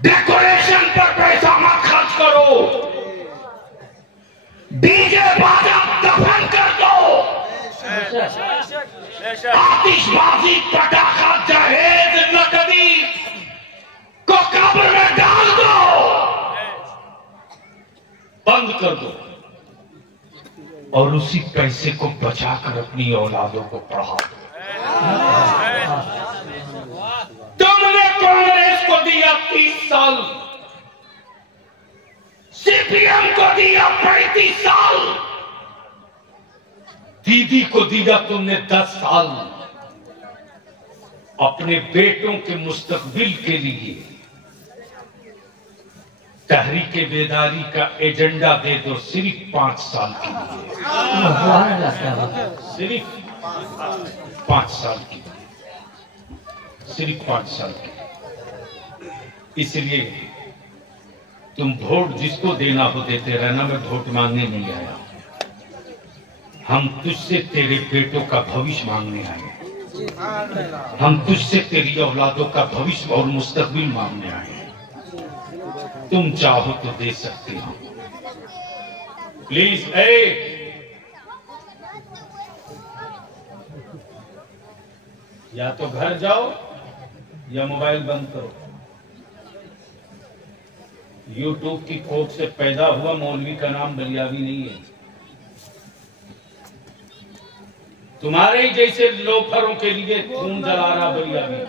डेकोरेशन पर पैसा मत खर्च करो, डीजे बाजा दफन कर दो, आतिशबाजी पटाखा जहेज नकदी को कब्र में डाल दो, बंद कर दो और उसी पैसे को बचाकर अपनी औलादों को पढ़ा दो। तुमने कांग्रेस को दिया 30 साल, सीपीएम को दिया 35 साल, दीदी को दिया तुमने 10 साल। अपने बेटों के मुस्तकबिल के लिए तहरीके बेदारी का एजेंडा दे दो, सिर्फ 5 साल के लिए, सिर्फ 5 साल के लिए, सिर्फ 5 साल के लिए। इसलिए तुम वोट जिसको देना हो देते रहना, मैं वोट मांगने नहीं आया, हम तुझसे तेरे बेटों का भविष्य मांगने आए, हम तुझसे तेरी औलादों का भविष्य और मुस्तकबिल मांगने आए। तुम चाहो तो दे सकते हो, प्लीज। या तो घर जाओ या मोबाइल बंद करो। यूट्यूब की खोज से पैदा हुआ मौलवी का नाम बलियावी नहीं है। तुम्हारे ही जैसे लोफरों के लिए खून जला रहा बलियावी,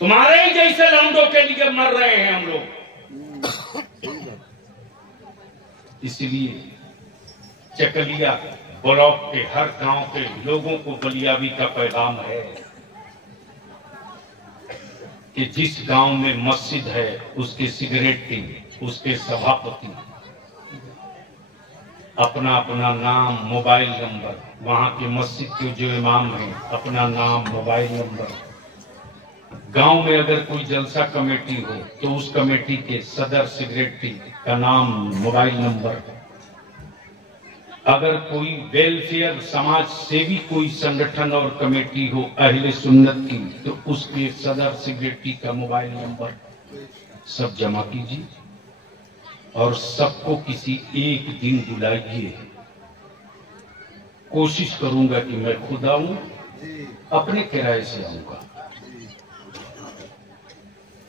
तुम्हारे ही जैसे लौंडों के लिए मर रहे हैं हम लोग। इसलिए चकलिया ब्लॉक के हर गांव के लोगों को बलियावी का पैगाम है कि जिस गांव में मस्जिद है उसके सेक्रेटरी, उसके सभापति अपना अपना नाम, मोबाइल नंबर, वहां के मस्जिद के जो इमाम हैं अपना नाम, मोबाइल नंबर। गांव में अगर कोई जलसा कमेटी हो तो उस कमेटी के सदर सेक्रेटरी का नाम, मोबाइल नंबर। अगर कोई वेलफेयर समाज सेवी कोई संगठन और कमेटी हो अहले सुन्नत की तो उसके सदर सेक्रेटरी का मोबाइल नंबर सब जमा कीजिए और सबको किसी एक दिन बुलाइए। कोशिश करूंगा कि मैं खुद आऊं, अपने किराए से आऊंगा,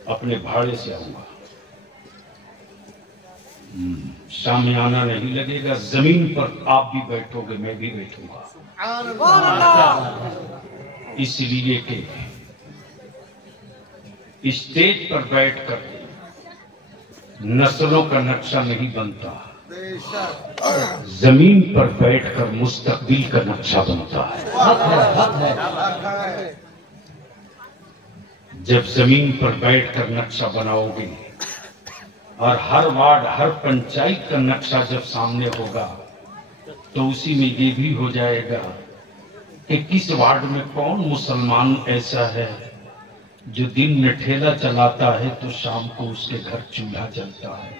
अपने भाड़े से आऊंगा। शामियाना नहीं लगेगा, जमीन पर आप भी बैठोगे, मैं भी बैठूंगा, इसलिए कि स्टेज पर बैठकर नस्लों का नक्शा नहीं बनता, जमीन पर बैठकर मुस्तकबिल का नक्शा बनता है। जब जमीन पर बैठकर नक्शा बनाओगे और हर वार्ड, हर पंचायत का नक्शा जब सामने होगा तो उसी में ये भी हो जाएगा कि किस वार्ड में कौन मुसलमान ऐसा है जो दिन में ठेला चलाता है तो शाम को उसके घर चूल्हा जलता है।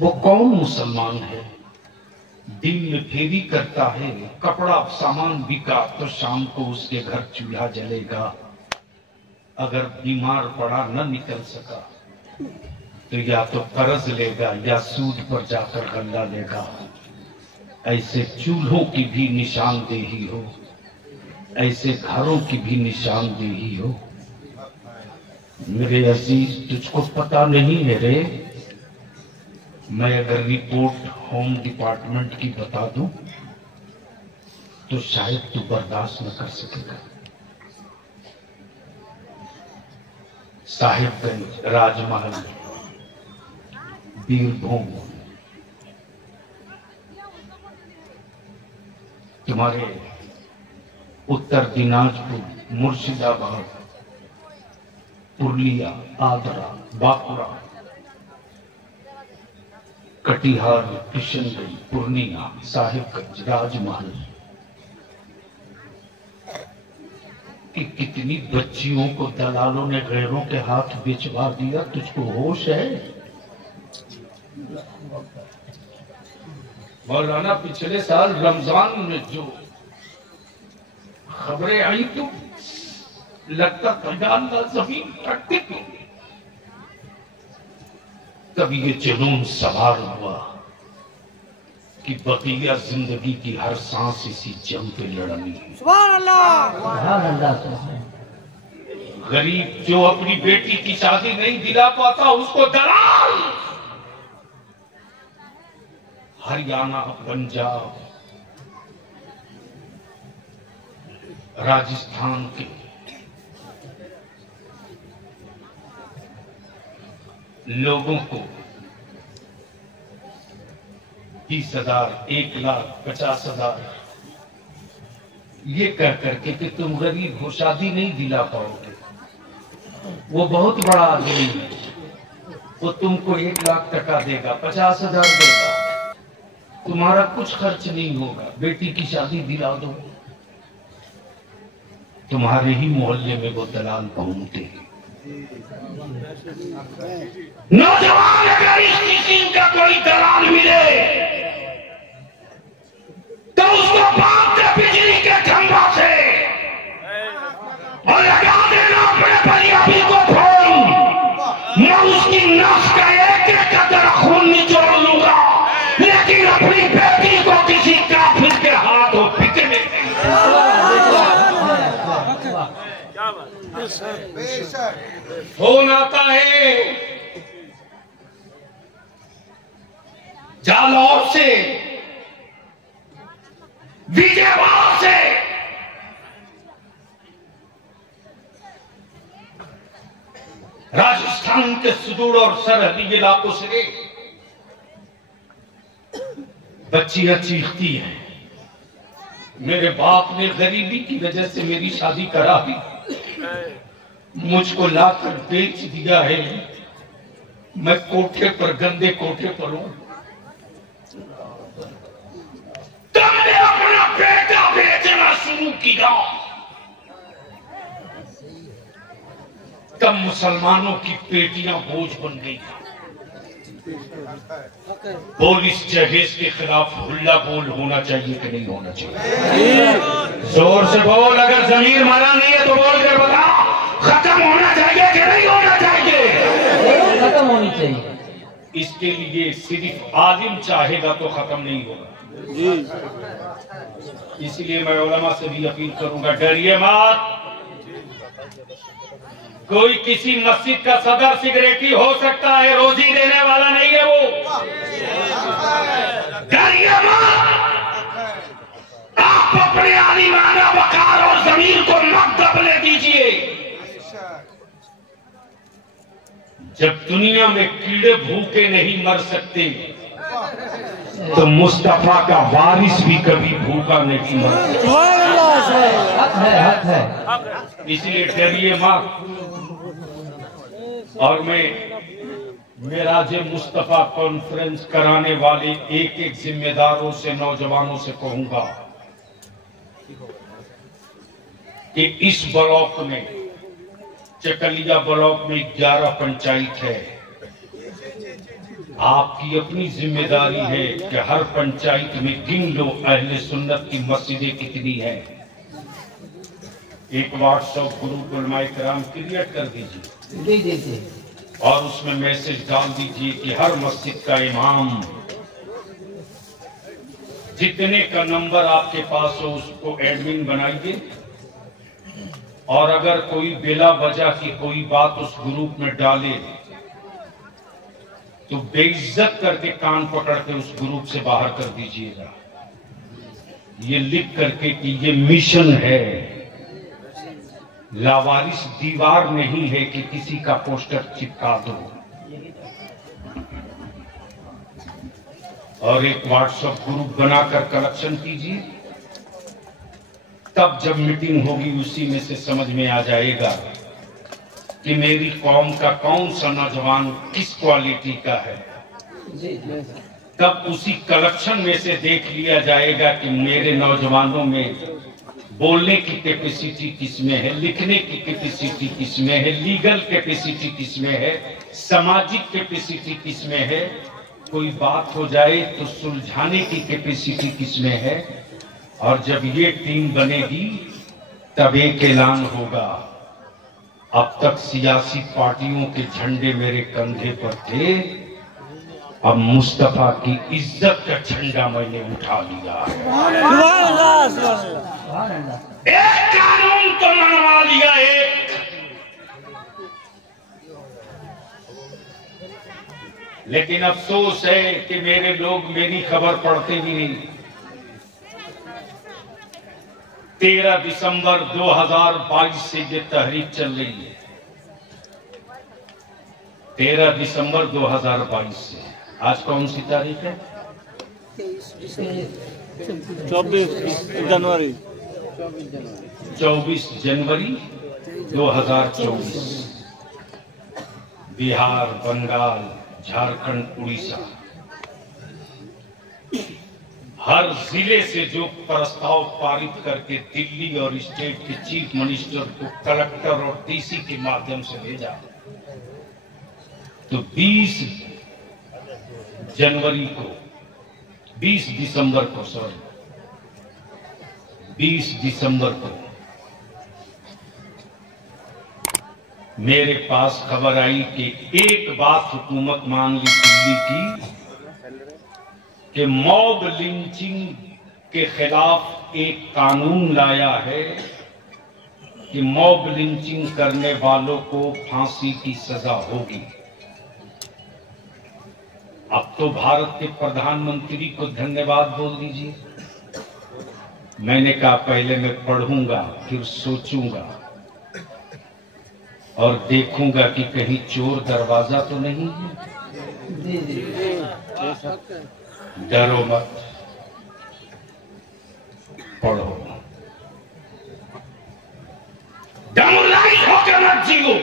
वो कौन मुसलमान है, दिन में फेरी करता है, कपड़ा सामान बिका तो शाम को उसके घर चूल्हा जलेगा। अगर बीमार पड़ा न निकल सका तो या तो कर्ज लेगा या सूद पर जाकर गल्ला लेगा। ऐसे चूल्हों की भी निशानदेही हो, ऐसे घरों की भी निशानदेही हो। मेरे अजीज, तुझको पता नहीं है रे, मैं अगर रिपोर्ट होम डिपार्टमेंट की बता दूं तो शायद तू बर्दाश्त न कर सकेगा। साहिबगंज, राजमहल, बीरभूम, तुम्हारे उत्तर दिनाजपुर, मुर्शिदाबाद, पुरलिया, आगरा, बांकुड़ा, कटिहार, किशनगंज, पूर्णिया, साहिबगंज, राजमहल कि कितनी बच्चियों को दलालों ने गैरों के हाथ बेचवा दिया। तुझको होश है? मौलाना, पिछले साल रमजान में जो खबरें आई तो लगता था जानना जमीन कटती क्यों। तभी ये जुनून सवार हुआ कि बकिया जिंदगी की हर सांस इसी जंग पे लड़नी है। सुभान अल्लाह। गरीब जो अपनी बेटी की शादी नहीं दिला पाता उसको दलाल, हरियाणा, पंजाब, राजस्थान के लोगों को 30,000, 1,50,000 ये कह करके कि तुम गरीब हो, शादी नहीं दिला पाओगे। वो बहुत बड़ा आदमी है, वो तुमको 1,00,000 टका देगा, 50,000 देगा, तुम्हारा कुछ खर्च नहीं होगा, बेटी की शादी दिला दो। तुम्हारे ही मोहल्ले में वो दलाल घूमते हैं। नौजवान, अगर इस किस्म का कोई दलाल मिले तो उसको बांध दे बिजली के खंभा से और लगा देना अपने पंजाबी को फोन। मैं उसकी नस का एक एक कतरा खून निचोड़ लूंगा, लेकिन अपनी बेटी को किसी काफिर के हाथों बिकने फोन आता है जालौर से, विजयवाड़ा से, राजस्थान के सुदूर और सरहदी इलाकों से बच्चियां चीखती हैं, मेरे बाप ने गरीबी की वजह से मेरी शादी करा दी मुझको लाकर बेच दिया है, मैं कोठे पर, गंदे कोठे पर हूं। तुमने अपना बेटा बेचना शुरू किया, तब मुसलमानों की पेटियां बोझ बन गई। पुलिस जहेज के खिलाफ हुल्ला बोल होना चाहिए कि नहीं होना चाहिए? जोर से बोल, अगर जमीर मारा नहीं है तो बोल कर बता, खत्म होना चाहिए कि नहीं होना चाहिए? खत्म होनी चाहिए। इसके लिए सिर्फ आलिम चाहेगा तो खत्म नहीं होगा। इसलिए मैं उलमा से भी अपील करूंगा, डरिए मत। कोई किसी मस्जिद का सदर सिगरेटी हो सकता है, रोजी देने वाला नहीं है वो। डरिए मत। आप अपने आलिमाना वकार और जमीर को मत दबने दीजिए। जब दुनिया में कीड़े भूखे नहीं मर सकते तो मुस्तफा का वारिस भी कभी भूखा नहीं मर सकता। हक है। इसलिए डरिए मत। और मैं मेराज मुस्तफा कॉन्फ्रेंस कराने वाले एक एक जिम्मेदारों से, नौजवानों से कहूंगा कि इस ब्लॉक में, चकलिया ब्लॉक में 11 पंचायत है। आपकी अपनी जिम्मेदारी है कि हर पंचायत में गिन लो अहले सुन्नत की मस्जिदें कितनी है। एक व्हाट्सएप ग्रुप उलमाए किराम क्रिएट कर दीजिए और उसमें मैसेज डाल दीजिए कि हर मस्जिद का इमाम, जितने का नंबर आपके पास हो उसको एडमिन बनाइए। और अगर कोई बेला वजह की कोई बात उस ग्रुप में डाले तो बेइज्जत करके कान पकड़ के उस ग्रुप से बाहर कर दीजिएगा, ये लिख करके कि ये मिशन है, लावारिस दीवार नहीं है कि किसी का पोस्टर चिपका दो। और एक व्हाट्सएप ग्रुप बनाकर कलेक्शन कीजिए, तब जब मीटिंग होगी उसी में से समझ में आ जाएगा कि मेरी कौम का कौन सा नौजवान किस क्वालिटी का है। तब उसी कलेक्शन में से देख लिया जाएगा कि मेरे नौजवानों में बोलने की कैपेसिटी किसमें है, लिखने की कैपेसिटी किसमें है, लीगल कैपेसिटी किसमें है, सामाजिक कैपेसिटी किसमें है, कोई बात हो जाए तो सुलझाने की कैपेसिटी किसमें है। और जब ये टीम बनेगी तब एक ऐलान होगा, अब तक सियासी पार्टियों के झंडे मेरे कंधे पर थे, अब मुस्तफा की इज्जत का झंडा मैंने उठा लिया है। एक कानून तो मनवा लिया, एक। लेकिन अफसोस है कि मेरे लोग मेरी खबर पढ़ते भी नहीं। 13 दिसंबर 2022 से ये तहरीक चल रही है। 13 दिसंबर 2022 से। आज कौन सी तारीख है? 24 जनवरी 2024। बिहार, बंगाल, झारखंड, उड़ीसा, हर जिले से जो प्रस्ताव पारित करके दिल्ली और स्टेट के चीफ मिनिस्टर को कलेक्टर और डीसी के माध्यम से भेजा, तो 20 दिसंबर को मेरे पास खबर आई कि एक बात हुकूमत मान ली दिल्ली की कि मॉब लिंचिंग के खिलाफ एक कानून लाया है कि मॉब लिंचिंग करने वालों को फांसी की सजा होगी। अब तो भारत के प्रधानमंत्री को धन्यवाद बोल दीजिए। मैंने कहा पहले मैं पढ़ूंगा, फिर सोचूंगा और देखूंगा कि कहीं चोर दरवाजा तो नहीं है। डरो मत, पढ़ो। डेमोरलाइज होकर मत जियो,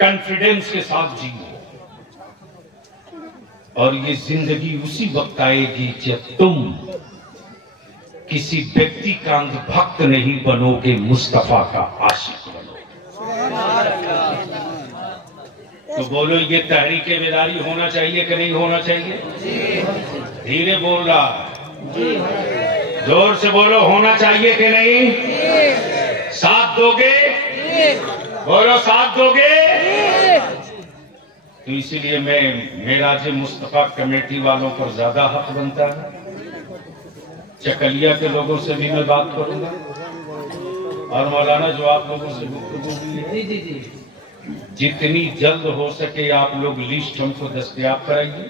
कॉन्फिडेंस के साथ जियो। और ये जिंदगी उसी वक्त आएगी जब तुम किसी व्यक्ति का अंधभक्त नहीं बनोगे, मुस्तफा का आशिक बनोगे। तो बोलो, ये तहरीके बेदारी होना चाहिए कि नहीं होना चाहिए? धीरे बोल रहा, जोर से बोलो, होना चाहिए कि नहीं? साथ दोगे? बोलो, साथ दोगे? तो इसीलिए मेरा जो मुस्तफा कमेटी वालों पर ज्यादा हक बनता है। चकलिया के लोगों से भी मैं बात करूंगा, और मौलाना जो आप लोगों से गुफ्तगू की है, जितनी जल्द हो सके आप लोग लिस्ट हमको दस्तयाब कराइए।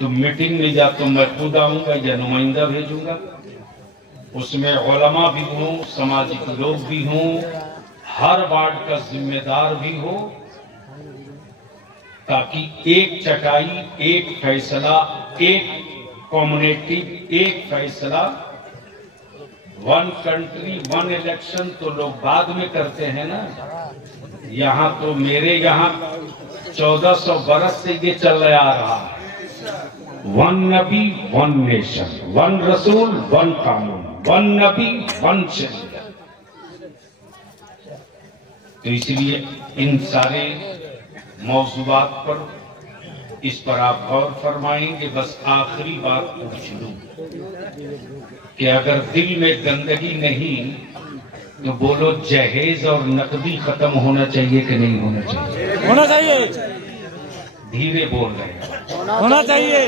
तो मीटिंग में या तो मैं खुद आऊंगा या नुमाइंदा भेजूंगा, उसमें उलमा भी हों, सामाजिक लोग भी हों, हर वार्ड का जिम्मेदार भी हो, ताकि एक चटाई, एक फैसला, एक कम्युनिटी, एक फैसला, वन कंट्री वन इलेक्शन तो लोग बाद में करते हैं ना। यहाँ तो मेरे यहाँ 1400 बरस से ये चल आ रहा है, वन नबी वन नेशन, वन रसूल वन कानून, वन नबी वन शरीयत। तो इसलिए इन सारे मौजूदात पर, इस पर आप गौर फरमाएंगे। बस आखिरी बात पूछ लूं कि अगर दिल में गंदगी नहीं तो बोलो, जहेज और नकदी खत्म होना चाहिए कि नहीं होना चाहिए? होना चाहिए। धीरे बोल रहे हैं, होना चाहिए।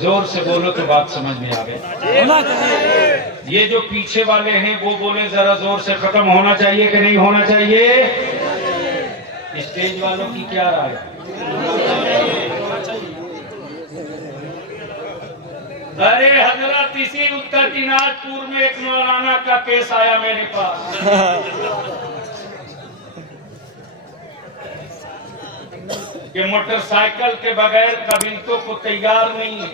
जोर से बोलो तो बात समझ में आ गई। होना चाहिए। ये जो पीछे वाले हैं वो बोले जरा जोर से, खत्म होना चाहिए कि नहीं होना चाहिए? स्टेज वालों की क्या राय है? अरे हजरत, इसी उत्तर दिनाजपुर में एक मौलाना का केस आया मेरे पास। कि मोटरसाइकिल के बगैर कबीलतों को तैयार नहीं है।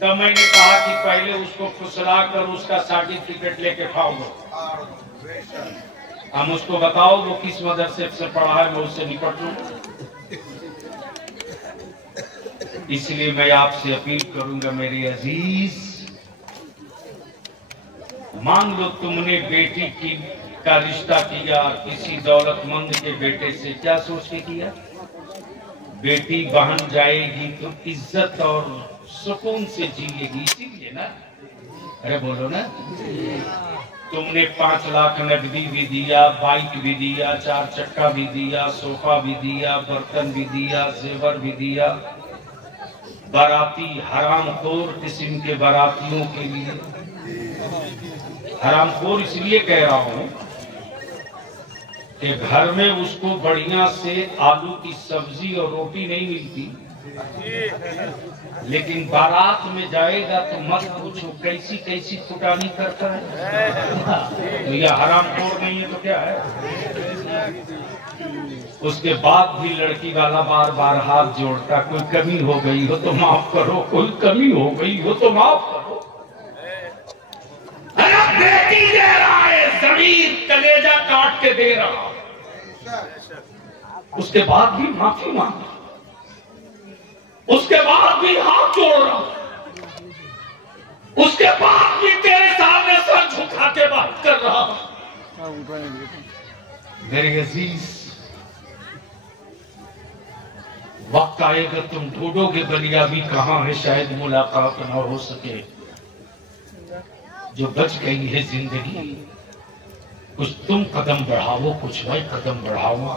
तब मैंने कहा कि पहले उसको फुसला कर उसका सर्टिफिकेट लेके खाओ, हम उसको बताओ वो किस मदरसे से पढ़ा है, मैं उससे निपट लूं। इसलिए मैं आपसे अपील करूंगा मेरे अजीज, मान लो तुमने बेटी की का रिश्ता किया किसी दौलतमंद के बेटे से, क्या सोच के किया? बेटी बहन जाएगी तो इज्जत और सुकून से जिएगी, इसीलिए ना। अरे बोलो ना। तुमने 5 लाख नकदी भी दिया, बाइक भी दिया, 4 चक्का भी दिया, सोफा भी दिया, बर्तन भी दिया, जेवर भी दिया। बाराती हरामखोर किस्म के बारातियों के लिए, हरामखोर इसलिए कह रहा हूं कि घर में उसको बढ़िया से आलू की सब्जी और रोटी नहीं मिलती, लेकिन बारात में जाएगा तो मत पूछो कैसी कैसी फुटानी करता है। तो यह हरामखोर नहीं है तो क्या है? उसके बाद भी लड़की वाला बार बार हाथ जोड़ता, कोई कमी हो गई हो तो माफ करो, कोई कमी हो गई हो तो माफ करो। अरे बेटी दे रहा है, जमीन कलेजा काट के दे रहा, उसके बाद भी माफी मांग, उसके बाद भी हाथ जोड़ रहा, उसके बाद भी तेरे सामने सर झुका के बात कर रहा। मेरे अजीज, वक्त आएगा तुम ढूंढोगे बलिया भी कहां है, शायद मुलाकात ना हो सके। जो बच गई है जिंदगी, कुछ तुम कदम बढ़ाओ, कुछ मैं कदम बढ़ाऊंगा,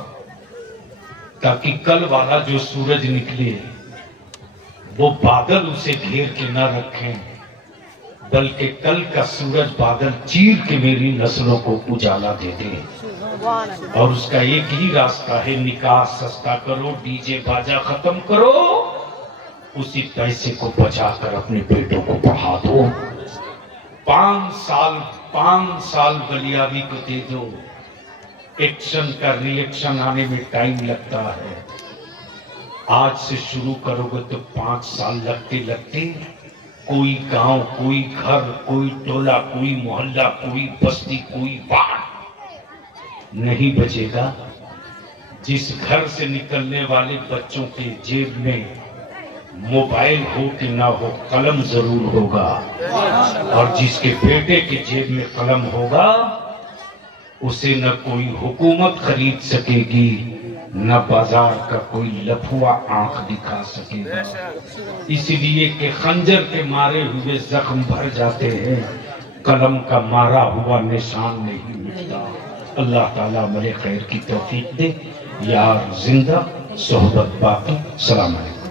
ताकि कल वाला जो सूरज निकले वो बादल उसे घेर के न रखें, बल्कि कल का सूरज बादल चीर के मेरी नस्लों को उजाला दे दे। और उसका एक ही रास्ता है, निकाह सस्ता करो, डीजे बाजा खत्म करो, उसी पैसे को बचाकर अपने बेटों को पढ़ा दो। 5 साल बलियावी को दे दो। एक्शन का रिएक्शन आने में टाइम लगता है। आज से शुरू करोगे तो 5 साल लगते लगते कोई गांव, कोई घर, कोई टोला, कोई मोहल्ला, कोई बस्ती, कोई वार्ड नहीं बचेगा जिस घर से निकलने वाले बच्चों के जेब में मोबाइल हो कि ना हो, कलम जरूर होगा। और जिसके बेटे के जेब में कलम होगा उसे न कोई हुकूमत खरीद सकेगी, न बाजार का कोई लफुआ आंख दिखा सकेगा। इसलिए कि खंजर के मारे हुए जख्म भर जाते हैं, कलम का मारा हुआ निशान नहीं मिटता। अल्लाह ताला अमल खैर की तौफीक दे। यार जिंदा, सोहबत बाकी। सलाम अलैकुम।